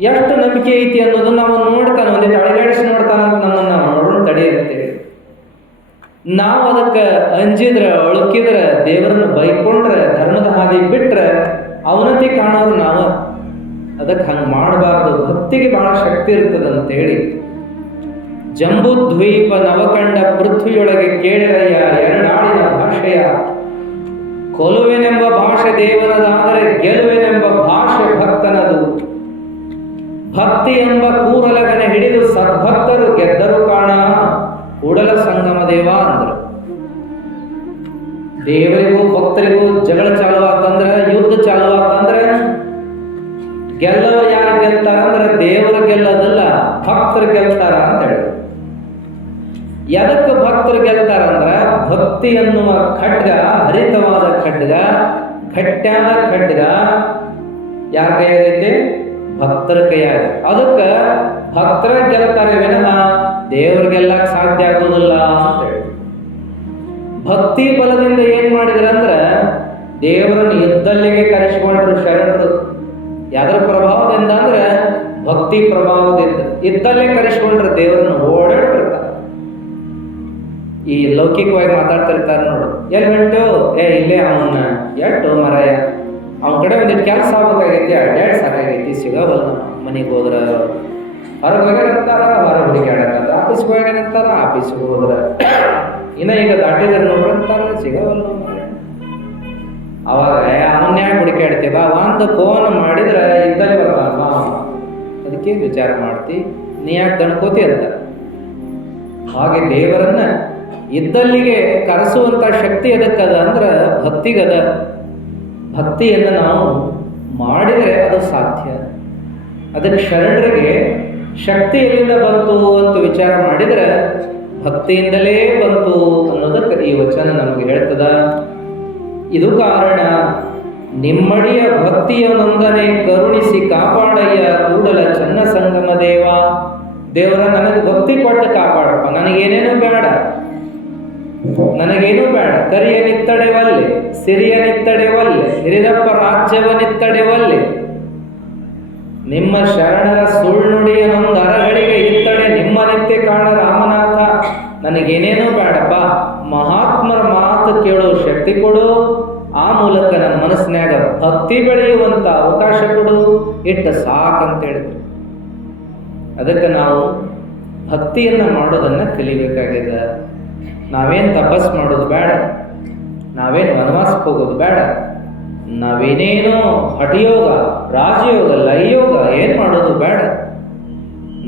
ಎಷ್ಟು ನಂಬಿಕೆ ಐತಿ ಅನ್ನೋದು ನಾವು ನೋಡ್ತಾನೆ, ಒಂದಿಟ್ಟು ಅಳಗಾಡಿಸಿ ನೋಡ್ತಾನಂತ ನಮ್ಮನ್ನು ನೋಡೋಣ ತಡೆ ಅಂತೇಳಿ. ನಾವು ಅದಕ್ಕೆ ಅಂಜಿದ್ರೆ ಅಳುಕಿದ್ರೆ ದೇವರನ್ನು ಬೈಕೊಂಡ್ರೆ ಧರ್ಮದ ಹಾದಿ ಬಿಟ್ರೆ ಅವನತಿ ಕಾಣೋರು ನಾವು. ಅದಕ್ಕೆ ಹಂಗೆ ಮಾಡಬಾರ್ದು. ಭಕ್ತಿಗೆ ಬಹಳ ಶಕ್ತಿ ಇರ್ತದಂತೇಳಿ ಜಂಬೂದ್ವೀಪ ನವಕಂಡ ಪೃಥ್ವಿಯೊಳಗೆ ಕೇಳಿರಯ್ಯ ಎರಡಾಳಿನ ಭಾಷೆಯ, ಕೊಲುವೆನೆಂಬ ಭಾಷೆ ದೇವನದಾದರೆ ಗೆಲುವೆನೆಂಬ ಭಾಷೆ ಭಕ್ತನದು. ಭಕ್ತಿ ಎಂಬ ಕೂರಲಗನೆ ಹಿಡಿದು ಸದ್ಭಕ್ತರು ಗೆದ್ದರು ಕಾಣ ಕೂಡಲ ಸಂಗಮ ದೇವ ಅಂದರು. ದೇವರಿಗೂ ಭಕ್ತರಿಗೂ ಜಗಳ ಚಾಲು ಆತಂದ್ರೆ, ಯುದ್ಧ ಚಾಲು ಆತಂದ್ರೆ ಗೆಲ್ಲವ ಯಾರು ಗೆಲ್ತಾರ ಅಂದ್ರೆ ದೇವರು ಗೆಲ್ಲೋದಲ್ಲ, ಭಕ್ತರು ಗೆಲ್ತಾರ ಅಂತ ಹೇಳಿ. ಎದಕ್ಕೆ ಭಕ್ತರು ಗೆಲ್ತಾರ ಅಂದ್ರೆ ಭಕ್ತಿ ಎನ್ನುವ ಖಡ್ಗ, ಹರಿತವಾದ ಖಡ್ಗ, ಗಟ್ಟ್ಯಾದ ಖಡ್ಗ ಯಾರ ಕೈಯಾಗೈತೆ? ಭಕ್ತರ ಕೈಯಾಗ. ಅದಕ್ಕೆ ಭಕ್ತರ ಗೆಲ್ತಾರೆ ವಿನಃ ದೇವ್ರ ಗೆಲ್ಲಕ್ ಸಾಧ್ಯ ಆಗುವುದಿಲ್ಲ ಅಂತ ಹೇಳಿ. ಭಕ್ತಿ ಬಲದಿಂದ ಏನ್ ಮಾಡಿದ್ರಂದ್ರ ದೇವರನ್ನು ಯುದ್ಧಲ್ಲಿಗೆ ಕರೆಸಿಕೊಂಡ್ರು ಶರಣರು. ಯಾವ್ದ್ರ ಪ್ರಭಾವದಿಂದ ಅಂದ್ರೆ ಭಕ್ತಿ ಪ್ರಭಾವದಿಂದ ಇದ್ದಲ್ಲೇ ಕರೆಸಿಕೊಂಡ್ರು ದೇವರನ್ನು. ಓಡಾಡ್ಬಿಡ್ತಾರೆ. ಈ ಲೌಕಿಕವಾಗಿ ಮಾತಾಡ್ತಿರ್ತಾರೆ ನೋಡು, ಎಲ್ಲಿ ಹೊಂಟು? ಇಲ್ಲೇ ಅವನ್ನ ಎಟ್ಟು ಮರಾಯ, ಅವನ ಕಡೆ ಒಂದಿಟ್ಟು ಕೆಲಸ ಆಗ್ಬೇಕಾಗೈತಿ, ಅಡ್ಡಾಡ್ ಸಾಕಾಗೈತಿ, ಸಿಗವಲ್ಲ. ಮನೆಗೆ ಹೋದ್ರ ಹೊರಗೆ ಹೋಗ್ಯಾರಂತಾರ, ಹೊರಗೆ ಹುಡುಕ್ಯಾಡಕಂತ. ಆಫೀಸ್ಗೆ ಹೋಗ್ಯಾರಂತಾರ, ಆಫೀಸ್ಗೆ ಹೋದ್ರ ಇನ್ನ ಈಗ ದಾಟಿದ್ರೆ ನೋಡ್ರಂತಾರ, ಸಿಗವಲ್ಲ. ಅವಾಗ ಅವನ್ನ ಯಾಕೆ ಹುಡುಕ್ಯಾಡ್ತೀವ? ಒಂದು ಫೋನ್ ಮಾಡಿದ್ರೆ ಇದ್ದಲ್ಲಿ ಬರ್ತಾನ, ಅದಕ್ಕೆ ವಿಚಾರ ಮಾಡ್ತಿ, ನೀ ಯಾಕೆ ದಣ್ಕೋತಿ ಅಂತ. ಹಾಗೆ ದೇವರನ್ನ ಇದ್ದಲ್ಲಿಗೆ ಕರೆಸುವಂತ ಶಕ್ತಿ ಎದಕ್ಕದ ಅಂದ್ರೆ ಭಕ್ತಿಗದ. ಭಕ್ತಿಯನ್ನು ನಾವು ಮಾಡಿದರೆ ಅದು ಸಾಧ್ಯ. ಅದಕ್ಕೆ ಶರಣರಿಗೆ ಶಕ್ತಿ ಎಲ್ಲಿಂದ ಬಂತು ಅಂತ ವಿಚಾರ ಮಾಡಿದರೆ ಭಕ್ತಿಯಿಂದಲೇ ಬಂತು ಅನ್ನೋದಕ್ಕೆ ಈ ವಚನ ನಮಗೆ ಹೇಳ್ತದ. ಇದು ಕಾರಣ ನಿಮ್ಮಡಿಯ ಭಕ್ತಿಯ ನೊಂದನೆ ಕರುಣಿಸಿ ಕಾಪಾಡಯ್ಯ ಕೂಡಲ ಚನ್ನ ಸಂಗಮ ದೇವ. ದೇವರ ನನಗೆ ಭಕ್ತಿ ಕೊಟ್ಟು ಕಾಪಾಡಪ್ಪ, ನನಗೇನೇನೂ ಬೇಡ, ನನಗೇನೂ ಬೇಡ. ಕರಿಯ ನಿತ್ತಡೆವಲ್ಲೆ, ಸಿರಿಯ ನಿತ್ತಡೆವಲ್ಲೆ, ಹಿರಿದಪ್ಪ ರಾಜ್ಯವನಿತ್ತಡೆವಲ್ಲೆ. ನಿಮ್ಮ ಶರಣರ ಸುಳ್ಳುಡಿಯ ನೊಂದು ಅರಗಳಿಗೆ ಇತ್ತಡೆ ನಿಮ್ಮ ನಿತ್ಯ ಕಾಣ ರಾಮನಾಥ. ನನಗೇನೇನೂ ಬೇಡಪ್ಪ, ಮಹಾತ್ಮರ ಮಾತು ಕೇಳೋ ಶಕ್ತಿ ಕೊಡು. ಆ ಮೂಲಕ ನನ್ನ ಮನಸ್ಸಿನಾಗ ಭಕ್ತಿ ಬೆಳೆಯುವಂತ ಅವಕಾಶ ಕೊಡು, ಇಟ್ಟ ಸಾಕಂತ ಹೇಳಿದ್ರು. ಅದಕ್ಕೆ ನಾವು ಭಕ್ತಿಯನ್ನ ಮಾಡೋದನ್ನ ಕಲಿಬೇಕಾಗಿದೆ. ನಾವೇನು ತಪಸ್ ಮಾಡೋದು ಬೇಡ, ನಾವೇನು ವನವಾಸಕ್ಕೆ ಹೋಗೋದು ಬೇಡ, ನಾವೇನೇನೋ ಹಠಯೋಗ, ರಾಜಯೋಗ, ಲಯಯೋಗ ಏನು ಮಾಡೋದು ಬೇಡ.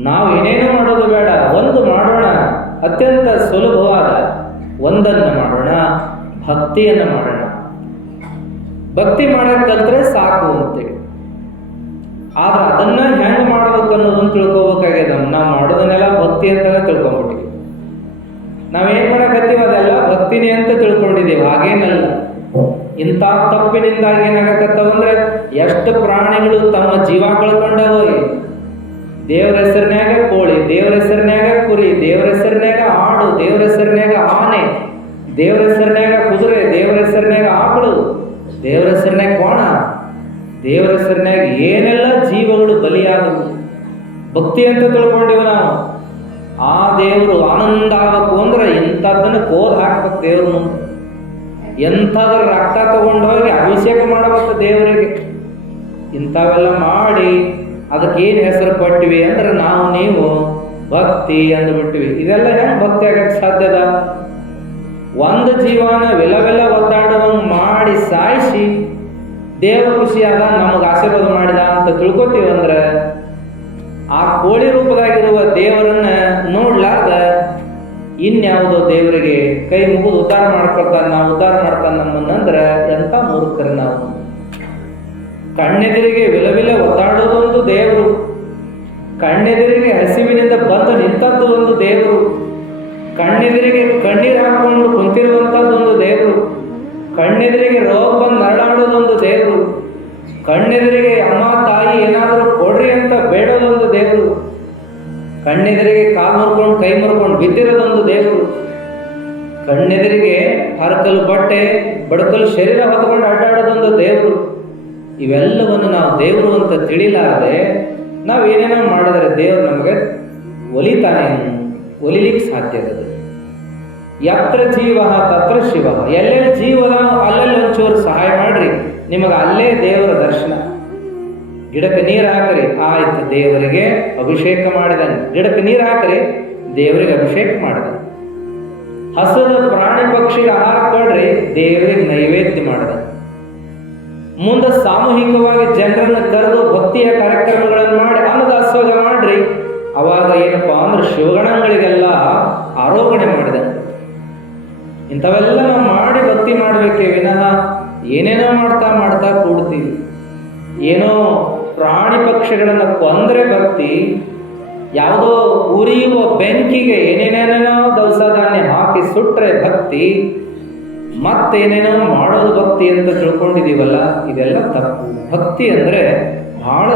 ನಾವು ಏನೇನೋ ಮಾಡೋದು ಬೇಡ. ಒಂದು ಮಾಡೋಣ, ಅತ್ಯಂತ ಸುಲಭವಾದ ಒಂದನ್ನು ಮಾಡೋಣ, ಭಕ್ತಿಯನ್ನು ಮಾಡೋಣ. ಭಕ್ತಿ ಮಾಡಕ್ಕೆ ಕಲ್ತ್ರೆ ಸಾಕು ಅಂತೇಳಿ. ಆದ್ರೆ ಅದನ್ನ ಹೆಂಗೆ ಮಾಡ್ಬೇಕು ಅನ್ನೋದನ್ನ ತಿಳ್ಕೊಬೇಕಾಗ್ಯದ. ನಾವು ಮಾಡೋದನ್ನೆಲ್ಲ ಭಕ್ತಿ ಅಂತಾನೆ ತಿಳ್ಕೊಂಡ್ಬಿಟ್ಟಿವಿ. ನಾವೇನ್ ಮಾಡಕತ್ತೀವಿ ಅದೆಲ್ಲ ಭಕ್ತಿನೇ ಅಂತ ತಿಳ್ಕೊಂಡಿದ್ದೀವಿ. ಹಾಗೇನಲ್ಲ. ಇಂಥ ತಪ್ಪಿನಿಂದಾಗಿ ಏನಾಗತ್ತವಂದ್ರೆ ಎಷ್ಟು ಪ್ರಾಣಿಗಳು ತಮ್ಮ ಜೀವ ಕಳ್ಕೊಂಡವ. ದೇವ್ರ ಹೆಸರಿನ್ಯಾಗ ಕೋಳಿ, ದೇವ್ರ ಹೆಸರಿನ್ಯಾಗ ಕುರಿ, ದೇವ್ರ ಹೆಸರಿನ್ಯಾಗ ಆಡು, ದೇವ್ರ ಹೆಸರಿನ್ಯಾಗ ಆನೆ, ದೇವ್ರ ಹೆಸರಿನ್ಯಾಗ ಕುದುರೆ, ದೇವ್ರ ಹೆಸರಿನ್ಯಾಗ ಆಕಳು, ದೇವ್ರ ಹೆಸರಿನ್ಯಾಗ ಕೋಣ, ದೇವ್ರ ಹೆಸರಿನ್ಯಾಗ ಏನೆಲ್ಲ ಜೀವಗಳು ಬಲಿಯಾದವು. ಭಕ್ತಿ ಅಂತ ತಿಳ್ಕೊಂಡಿವ ನಾವು. ಆ ದೇವರು ಆನಂದ ಆಗಬೇಕು ಅಂದ್ರೆ ಇಂಥದ್ದನ್ನು ಕೋದ್ ಹಾಕ್ಬೇಕು ದೇವ್ರ ಮುಂದೆ. ಎಂಥದ್ರ ರಕ್ತ ತಗೊಂಡೋಗಿ ಅಭಿಷೇಕ ಮಾಡಬೇಕು ದೇವರಿಗೆ. ಇಂಥವೆಲ್ಲ ಮಾಡಿ ಅದಕ್ಕೇನು ಹೆಸರು ಕೊಟ್ಟಿವಿ ಅಂದ್ರೆ ನಾವು ನೀವು ಭಕ್ತಿ ಅಂದ್ಬಿಟ್ಟಿವಿ. ಇದೆಲ್ಲ ಹೆಂಗೆ ಭಕ್ತಿ ಆಗಕ್ಕೆ ಸಾಧ್ಯದ? ಒಂದು ಜೀವನ ವಿಲವೆಲ್ಲ ಒದ್ದಾಡುವಂಗೆ ಮಾಡಿ ಸಾಯಿಸಿ ದೇವ ಖುಷಿಯಾದ ನಮಗೆ ಆಶೀರ್ವಾದ ಮಾಡಿದ ಅಂತ ತಿಳ್ಕೊತೀವಂದ್ರೆ ಆ ಕೋಳಿ ರೂಪದಾಗಿರುವ ದೇವರನ್ನ ನೋಡ್ಲಾರ್ದ ಇನ್ಯಾವುದೋ ದೇವರಿಗೆ ಕೈ ಮುಗಿದು ಉದ್ಧಾರ ಮಾಡ್ಕೊಳ್ತಾನೆ, ನಾವು ಉದ್ಧಾರ ಮಾಡ್ತಾನೆ ನಮ್ಮನ್ನಂದ್ರೆ ಎಂಥ ಮೂರ್ಖರು ನಾವು. ಕಣ್ಣೆದುರಿಗೆ ವಿಲವಿಲ ಒದ್ದಾಡೋದೊಂದು ದೇವರು, ಕಣ್ಣೆದುರಿಗೆ ಹಸಿವಿನಿಂದ ಬಂದು ನಿಂತದ್ದು ಒಂದು ದೇವರು, ಕಣ್ಣೆದುರಿಗೆ ಕಣ್ಣೀರು ಹಾಕೊಂಡು ಕುಂತಿರುವಂಥದ್ದೊಂದು ದೇವರು, ಕಣ್ಣೆದುರಿಗೆ ರೋಗ ಬಂದು ನರಳಾಡೋದೊಂದು ದೇವರು, ಕಣ್ಣೆದುರಿಗೆ ಅಮ್ಮ ತಾಯಿ ಏನಾದರೂ ಕೊಡ್ರಿ ಅಂತ ಬೇಡೋದೊಂದು ದೇವರು, ಕಣ್ಣೆದುರಿಗೆ ಕಾಲು ಮುರ್ಕೊಂಡು ಕೈ ಮುರ್ಕೊಂಡು ಬಿದ್ದಿರೋದೊಂದು ದೇವರು, ಕಣ್ಣೆದುರಿಗೆ ಹರಕಲು ಬಟ್ಟೆ ಬಡಕಲು ಶರೀರ ಹೊತ್ಕೊಂಡು ಅಡ್ಡಾಡೋದೊಂದು ದೇವರು. ಇವೆಲ್ಲವನ್ನು ನಾವು ದೇವರು ಅಂತ ತಿಳಿಲಾರದೆ ನಾವು ಏನೇನೋ ಮಾಡಿದ್ರೆ ದೇವರು ನಮಗೆ ಒಲಿತಾನೆ, ಒಲಿಲಿಕ್ಕೆ ಸಾಧ್ಯ ಇದೆ. ಯತ್ರ ಜೀವ ತತ್ರ ಶಿವ. ಎಲ್ಲೆಲ್ಲಿ ಜೀವನ ಅಲ್ಲೆಲ್ಲಿ ಒಂಚೂರು ಸಹಾಯ ಮಾಡ್ರಿ, ನಿಮಗೆ ಅಲ್ಲೇ ದೇವರ ದರ್ಶನ. ಗಿಡಕ್ಕೆ ನೀರು ಹಾಕ್ರಿ, ಆಯ್ತು ದೇವರಿಗೆ ಅಭಿಷೇಕ ಮಾಡಿದಾನೆ. ಗಿಡಕ್ಕೆ ನೀರು ಹಾಕ್ರಿ, ದೇವರಿಗೆ ಅಭಿಷೇಕ ಮಾಡಿದ. ಹಸದ ಪ್ರಾಣಿ ಪಕ್ಷಿಗೆ ಆಹಾರ ಕೊಡ್ರಿ, ದೇವರಿಗೆ ನೈವೇದ್ಯ ಮಾಡಿದ. ಮುಂದೆ ಸಾಮೂಹಿಕವಾಗಿ ಜನರನ್ನು ಕರೆದು ಭಕ್ತಿಯ ಕಾರ್ಯಕ್ರಮಗಳನ್ನು ಮಾಡಿ ಅನ್ನದಾಸೋಹ ಮಾಡ್ರಿ, ಅವಾಗ ಏನಪ್ಪಾ ಅಂದ್ರೆ ಶಿವಗಣಗಳಿಗೆಲ್ಲ ಆರೋಪಣೆ ಮಾಡಿದ. ಇಂಥವೆಲ್ಲ ನಾವು ಮಾಡಿ ಭಕ್ತಿ ಮಾಡಬೇಕೇ ವಿನಃ ಏನೇನೋ ಮಾಡ್ತಾ ಕೂಡ್ತೀವಿ. ಏನೋ ಪ್ರಾಣಿ ಪಕ್ಷಿಗಳನ್ನು ಕೊಂದ್ರೆ ಭಕ್ತಿ, ಯಾವುದೋ ಉರಿಯುವ ಬೆಂಕಿಗೆ ಏನೇನೇನೇನೋ ದವಸ ಧಾನ್ಯ ಹಾಕಿ ಸುಟ್ರೆ ಭಕ್ತಿ, ಮತ್ತೇನೇನೋ ಮಾಡೋದು ಭಕ್ತಿ ಅಂತ ತಿಳ್ಕೊಂಡಿದೀವಲ್ಲ, ಇದೆಲ್ಲ ತಪ್ಪು. ಭಕ್ತಿ ಅಂದ್ರೆ ಬಹಳ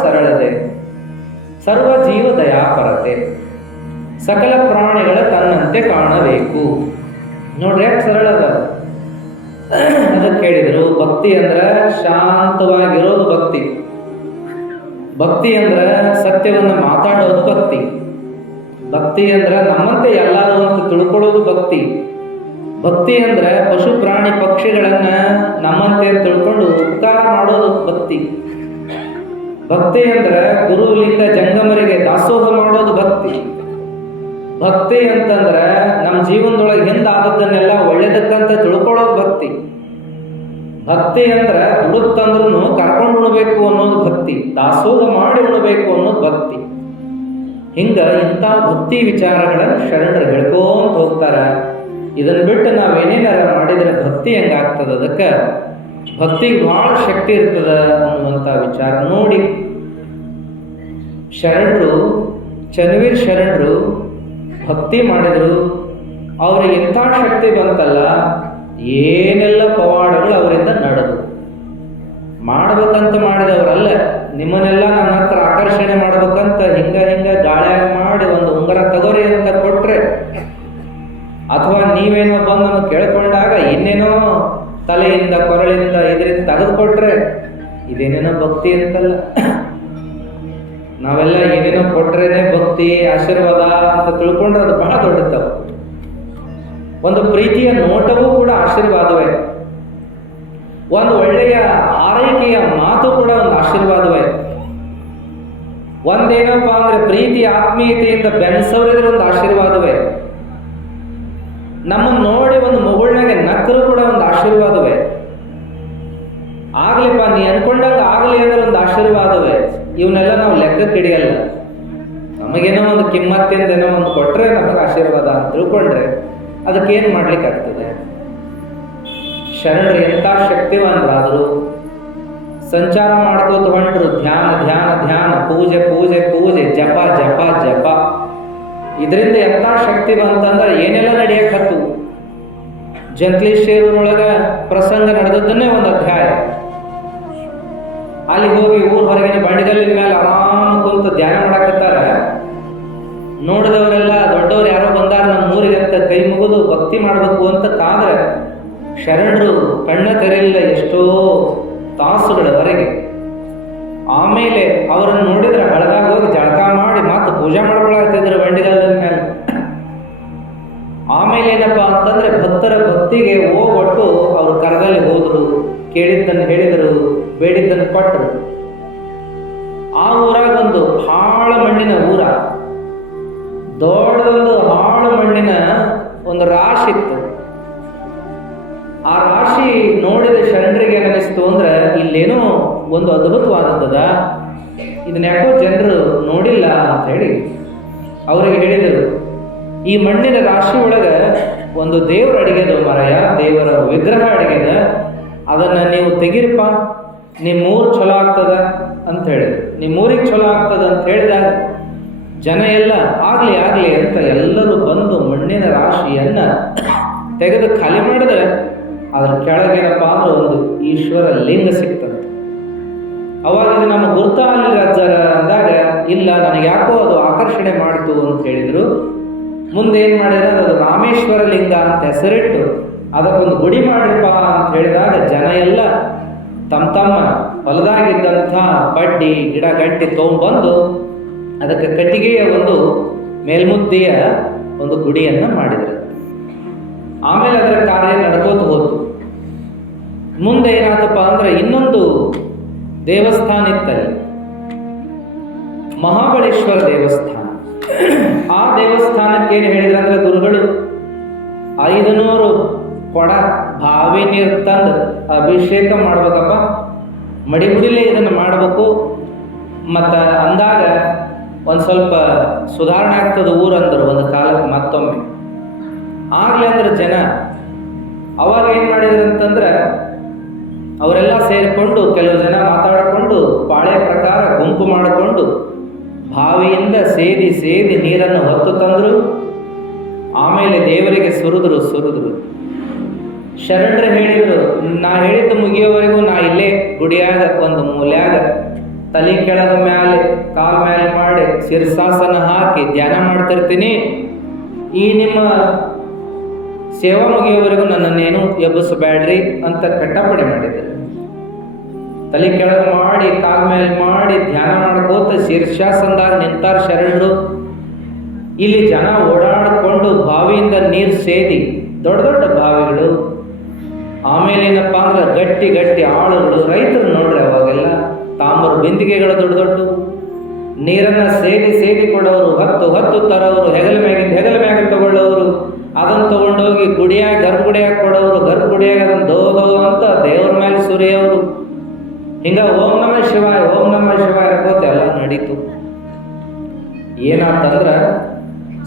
ಸರಳದೆ. ಸರ್ವ ಜೀವ ದಯಾಪರತೆ, ಸಕಲ ಪ್ರಾಣಿಗಳ ತನ್ನಂತೆ ಕಾಣಬೇಕು. ನೋಡ್ರಿ ಎಷ್ಟು ಸರಳ ಅದ. ಅದಕ್ಕೆ ಹೇಳಿದ್ರು ಭಕ್ತಿ ಅಂದ್ರೆ ಶಾಂತವಾಗಿರೋದು ಭಕ್ತಿ. ಭಕ್ತಿ ಅಂದ್ರೆ ಸತ್ಯವನ್ನು ಮಾತಾಡೋದು ಭಕ್ತಿ. ಭಕ್ತಿ ಅಂದ್ರೆ ನಮ್ಮಂತೆ ಎಲ್ಲರೂ ಅಂತ ತಿಳ್ಕೊಳ್ಳೋದು ಭಕ್ತಿ. ಭಕ್ತಿ ಅಂದ್ರೆ ಪಶು ಪ್ರಾಣಿ ಪಕ್ಷಿಗಳನ್ನ ನಮ್ಮಂತೆ ತಿಳ್ಕೊಂಡು ಉಪಕಾರ ಮಾಡೋದು ಭಕ್ತಿ. ಭಕ್ತಿ ಅಂದ್ರೆ ಗುರುಲಿಂಗ ಜಂಗಮರಿಗೆ ದಾಸೋಹ ಮಾಡೋದು ಭಕ್ತಿ. ಭಕ್ತಿ ಅಂತಂದ್ರೆ ನಮ್ಮ ಜೀವನದೊಳಗೆ ಹಿಂದಾದದ್ದನ್ನೆಲ್ಲ ಒಳ್ಳೇದಕ್ಕಂತ ತಿಳ್ಕೊಳ್ಳೋದು ಭಕ್ತಿ. ಭಕ್ತಿ ಅಂದ್ರೆ ದುಡುತ್ತಂದ್ರೂ ಕರ್ಕೊಂಡು ಉಣಬೇಕು ಅನ್ನೋದು ಭಕ್ತಿ. ದಾಸೋಹ ಮಾಡಿ ಉಣಬೇಕು ಅನ್ನೋದು ಭಕ್ತಿ. ಇಂಥ ಭಕ್ತಿ ವಿಚಾರಗಳನ್ನು ಶರಣರು ಹೇಳ್ಕೊಂತ ಹೋಗ್ತಾರ. ಇದನ್ನ ಬಿಟ್ಟು ನಾವೇನೇನಾರ ಮಾಡಿದರೆ ಭಕ್ತಿ ಹೆಂಗಾಗ್ತದ? ಅದಕ್ಕೆ ಭಕ್ತಿಗೆ ಬಹಳ ಶಕ್ತಿ ಇರ್ತದ ಅನ್ನುವಂಥ ವಿಚಾರ ನೋಡಿ ಚನ್ನವೀರ್ ಶರಣರು ಭಕ್ತಿ ಮಾಡಿದ್ರು. ಅವ್ರಿಗೆ ಇಂಥ ಶಕ್ತಿ ಬಂತಲ್ಲ, ಏನೆಲ್ಲ ಪವಾಡಗಳು ಅವರಿಂದ ನಡೆದು. ಮಾಡ್ಬೇಕಂತ ಮಾಡಿದವರಲ್ಲ, ನಿಮ್ಮನ್ನೆಲ್ಲ ನನ್ನ ಹತ್ರ ಆಕರ್ಷಣೆ ಮಾಡ್ಬೇಕಂತ ಹಿಂಗ ಗಾಳಿಯಾಗಿ ಮಾಡಿ ಒಂದು ಉಂಗುರ ತಗೋರಿ ಅಂತ ಕೊಟ್ರೆ, ಅಥವಾ ನೀವೇನೋ ಬಂದು ನಮಗೆ ಕೇಳ್ಕೊಂಡಾಗ ಇನ್ನೇನೋ ತಲೆಯಿಂದ ಕೊರಳಿಂದ ಇದರಿಂದ ತೆಗೆದುಕೊಟ್ರೆ ಇದೇನೇನೋ ಭಕ್ತಿ ಅಂತಲ್ಲ. ನಾವೆಲ್ಲ ಏನೇನೋ ಕೊಟ್ರೇನೆ ಭಕ್ತಿ ಆಶೀರ್ವಾದ ಅಂತ ತಿಳ್ಕೊಂಡ್ರೆ ಅದು ಬಹಳ ದೊಡ್ಡ ತಪ್ಪು. ಒಂದು ಪ್ರೀತಿಯ ನೋಟವೂ ಕೂಡ ಆಶೀರ್ವಾದವೇ. ಒಂದು ಒಳ್ಳೆಯ ಆರೈಕೆಯ ಮಾತು ಕೂಡ ಒಂದು ಆಶೀರ್ವಾದವೇ. ಒಂದೇನಪ್ಪ ಅಂದ್ರೆ ಪ್ರೀತಿ ಆತ್ಮೀಯತೆಯಿಂದ ಬೆನ್ಸವರಿದ್ರೆ ಒಂದು ಆಶೀರ್ವಾದವೇ. ನಮ್ಮನ್ನು ನೋಡಿ ಒಂದು ಮಗುಳ್ನಾಗೆ ನಕ್ಕರು ಕೂಡ ಒಂದು ಆಶೀರ್ವಾದವೇ. ಆಗ್ಲಿಪ್ಪ ನೀ ಅನ್ಕೊಂಡಂಗ ಆಗ್ಲಿ ಅಂದ್ರೆ ಒಂದು ಆಶೀರ್ವಾದವೇ. ಇವನ್ನೆಲ್ಲ ನಾವು ಲೆಕ್ಕಕ್ಕೆ ಹಿಡಿಯಲ್ಲ. ನಮಗೇನೋ ಒಂದು ಕಿಮ್ಮತ್ತಿಂದೇನೋ ಒಂದು ಕೊಟ್ರೆ ನಮಗೆ ಆಶೀರ್ವಾದ ಅಂತ ತಿಳ್ಕೊಂಡ್ರೆ ಅದಕ್ಕೇನು ಮಾಡ್ಲಿಕ್ಕೆ ಆಗ್ತದೆ? ಶರಣರು ಎಂಥ ಶಕ್ತಿವಂತರಾದ್ರು. ಸಂಚಾರ ಮಾಡ್ಕೋತ ಹೊಂಟ್ರು. ಧ್ಯಾನ, ಪೂಜೆ, ಜಪ. ಇದರಿಂದ ಎಂಥ ಶಕ್ತಿ ಬಂತಂದ್ರೆ ಏನೆಲ್ಲ ನಡೆಯಕ್ಕತ್ತು. ಜಂತ್ಲೇಶ್ವರೊಳಗ ಪ್ರಸಂಗ ನಡೆದದ್ದನ್ನೇ ಒಂದು ಅಧ್ಯಾಯ. ಅಲ್ಲಿ ಹೋಗಿ ಊರ್ ಹೊರಗಿನ ಬಂಡಿಗಲ್ಲಿನ ಮೇಲೆ ಆರಾಮ ಕುಂತು ಧ್ಯಾನ ಮಾಡಕತ್ತಾರ. ನೋಡಿದವರೆಲ್ಲ ದೊಡ್ಡವ್ರು ಯಾರೋ ಬಂದಾರ ನಮ್ಮ ಊರಿಗೆ ಅಂತ ಕೈ ಮುಗಿದು ಭಕ್ತಿ ಮಾಡಬೇಕು ಅಂತ ಕಾದ್ರೆ ಶರಣರು ಕಣ್ಣ ತೆರೆಯಿಲ್ಲ ಎಷ್ಟೋ ತಾಸುಗಳವರೆಗೆ. ಆಮೇಲೆ ಅವರನ್ನು ನೋಡಿದ್ರೆ ಹಳದಾಗ ಹೋಗಿ ಜಳಕ ಮಾಡಿ ಮತ್ತೆ ಪೂಜೆ ಮಾಡ್ಕೊಳಾಗ್ತಿದ್ರು ಬಂಡಿಗಲ್ಲಿನ ಮೇಲೆ. ಆಮೇಲೆ ಏನಪ್ಪಾ ಅಂತಂದ್ರೆ ಭಕ್ತರ ಭಕ್ತಿಗೆ ಹೋಗೊಟ್ಟು ಅವರು ಕರದಲ್ಲಿ ಹೋದ್ರು, ಕೇಳಿದ್ದನ್ನು ಹೇಳಿದರು, ಬೇಡಿದ್ದನ್ನು ಕೊಟ್ಟರು. ಆ ಊರಾಗ ಒಂದು ಹಾಳ ಮಣ್ಣಿನ ಊರ, ದೊಡ್ಡದೊಂದು ಹಾಳ ಮಣ್ಣಿನ ಒಂದು ರಾಶಿ ಇತ್ತು. ಆ ರಾಶಿ ನೋಡಿದ ಶರಣರಿಗೆ ಏನಿಸ್ತು ಅಂದ್ರೆ ಇಲ್ಲೇನೋ ಒಂದು ಅದ್ಭುತವಾದದ್ದದ, ಇದನ್ನ ಯಾಕೋ ಜನರು ನೋಡಿಲ್ಲ ಅಂತ ಹೇಳಿ ಅವರಿಗೆ ಹೇಳಿದರು. ಈ ಮಣ್ಣಿನ ರಾಶಿ ಒಳಗ ಒಂದು ದೇವರ ಅಡಿಗೆದ ಮರಯ, ದೇವರ ವಿಗ್ರಹ ಅಡಿಗೆದ, ಅದನ್ನ ನೀವು ತೆಗಿರಪ್ಪ, ನಿಮ್ಮೂರು ಚಲೋ ಆಗ್ತದ ಅಂತ ಹೇಳಿದ್ರು. ನಿಮ್ಮೂರಿಗೆ ಚಲೋ ಆಗ್ತದ ಅಂತ ಹೇಳಿದಾಗ ಜನ ಎಲ್ಲ ಆಗ್ಲಿ ಅಂತ ಎಲ್ಲರೂ ಬಂದು ಮಣ್ಣಿನ ರಾಶಿಯನ್ನ ತೆಗೆದು ಖಾಲಿ ಮಾಡಿದ್ರೆ ಅದ್ರ ಕೆಳಗೇನಪ್ಪ ಅಂದ್ರೆ ಒಂದು ಈಶ್ವರ ಲಿಂಗ ಸಿಕ್ತಂತೆ. ಅವಾಗ ಇದು ನಮ್ಮ ಗುರುತಾಲಿ ರಾಜ್ಯರ ಅಂದಾಗ ಇಲ್ಲ, ನನಗೆ ಯಾಕೋ ಅದು ಆಕರ್ಷಣೆ ಮಾಡಿತು ಅಂತ ಹೇಳಿದ್ರು. ಮುಂದೆ ಏನ್ ಮಾಡಿದ್ರೆ ಅದು ರಾಮೇಶ್ವರ ಲಿಂಗ ಅಂತ ಹೆಸರಿಟ್ಟು ಅದಕ್ಕೊಂದು ಗುಡಿ ಮಾಡಿರಪ್ಪ ಅಂತ ಹೇಳಿದಾಗ ಜನ ಎಲ್ಲ ತಮ್ಮ ಹೊಲದಾಗಿದ್ದಂಥ ಬಡ್ಡಿ ಗಿಡ ಗಂಟಿ ತೊಗೊಂಡ್ಬಂದು ಅದಕ್ಕೆ ಕಟ್ಟಿಗೆಯ ಒಂದು ಮೇಲ್ಮುದ್ದಿಯ ಒಂದು ಗುಡಿಯನ್ನು ಮಾಡಿದರು. ಆಮೇಲೆ ಅದರ ಕಾರ್ಯ ನಡ್ಕೋತ ಹೋತು. ಮುಂದೆ ಏನಾತಪ್ಪ ಅಂದ್ರೆ ಇನ್ನೊಂದು ದೇವಸ್ಥಾನ ಇತ್ತಲ್ಲಿ, ಮಹಾಬಳೇಶ್ವರ ದೇವಸ್ಥಾನ. ಆ ದೇವಸ್ಥಾನಕ್ಕೆ ಏನು ಹೇಳಿದ್ರು ಅಂದ್ರೆ ಗುರುಗಳು 500 ಕೊಡ ಬಾವಿ ನೀರು ತಂದು ಅಭಿಷೇಕ ಮಾಡ್ಬೇಕಪ್ಪ, ಮಡಿಗುಡಿಲೇ ಇದನ್ನು ಮಾಡಬೇಕು, ಮತ್ತು ಅಂದಾಗ ಒಂದು ಸ್ವಲ್ಪ ಸುಧಾರಣೆ ಆಗ್ತದೆ ಊರಂದರು ಒಂದು ಕಾಲಕ್ಕೆ ಮತ್ತೊಮ್ಮೆ. ಆಗಲೇ ಅಂದ್ರೆ ಜನ ಅವಾಗ ಏನು ಮಾಡಿದ್ರು ಅಂತಂದ್ರೆ ಅವರೆಲ್ಲ ಸೇರಿಕೊಂಡು ಕೆಲವು ಜನ ಮಾತಾಡಿಕೊಂಡು ಪಾಳೆ ಪ್ರಕಾರ ಗುಂಪು ಮಾಡಿಕೊಂಡು ಬಾವಿಯಿಂದ ಸೇದಿ ಸೇದಿ ನೀರನ್ನು ಹೊತ್ತು ತಂದರು. ಆಮೇಲೆ ದೇವರಿಗೆ ಸುರಿದ್ರು. ಶರಣರು ಹೇಳಿದರು, ನಾ ಹೇಳಿದ್ದು ಮುಗಿಯೋವರೆಗೂ ನಾ ಇಲ್ಲೇ ಗುಡಿಯಾಗ ಒಂದು ಮೂಲ್ಯಾಗ ತಲೆ ಕೆಳಗ ಮ್ಯಾಲೆ ಕಾಲ್ ಮ್ಯಾಲೆ ಮಾಡಿ ಶಿರ್ಸಾಸನ ಹಾಕಿ ಧ್ಯಾನ ಮಾಡ್ತಿರ್ತೀನಿ. ಈ ನಿಮ್ಮ ಸೇವಾ ಮುಗಿಯೋವರೆಗೂ ನನ್ನನ್ನೇನು ಎಬ್ಬಿಸಬೇಡ್ರಿ ಅಂತ ಕಟ್ಟಪಡೆ ಮಾಡಿದರು. ತಲೆ ಕೆಳಗೆ ಮಾಡಿ ಕಾಲ್ ಮೇಲೆ ಮಾಡಿ ಧ್ಯಾನ ಮಾಡ್ಕೋತ ಶೀರ್ಷಾಸನದಾಗ ನಿಂತಾರ ಶರಣರು. ಇಲ್ಲಿ ಜನ ಓಡಾಡಿಕೊಂಡು ಬಾವಿಯಿಂದ ನೀರು ಸೇದಿ, ದೊಡ್ಡ ದೊಡ್ಡ ಬಾವಿಗಳು. ಆಮೇಲೆ ಏನಪ್ಪಾ ಅಂದ್ರೆ ಗಟ್ಟಿ ಗಟ್ಟಿ ಆಳುಗಳು, ರೈತರು ನೋಡ್ರಿ ಅವಾಗೆಲ್ಲ ತಾಂಬರು ಬಿಂದಿಗೆಗಳು ದೊಡ್ಡ ದೊಡ್ಡ ನೀರನ್ನು ಸೇದಿ ಸೇದಿ ಕೊಡೋರು, ಹೊತ್ತು ತರೋರು, ಹೆಗಲ ಮ್ಯಾಗ ತಗೊಳ್ಳೋರು, ಅದನ್ನು ತಗೊಂಡೋಗಿ ಗುಡಿಯಾಗ ಗರ್ಭಗುಡಿಯಾಗ ಕೊಡೋರು, ಗರ್ಭಗುಡಿಯಾಗ ಅದನ್ನು ದೋ ಅಂತ ದೇವ್ರ ಮೇಲೆ ಸುರಿಯೋರು. ಹಿಂಗ ಓಂ ನಮಃ ಶಿವಾಯ ಇರ್ಕೋತ ಎಲ್ಲ ನಡೀತು. ಏನಾತಂದ್ರ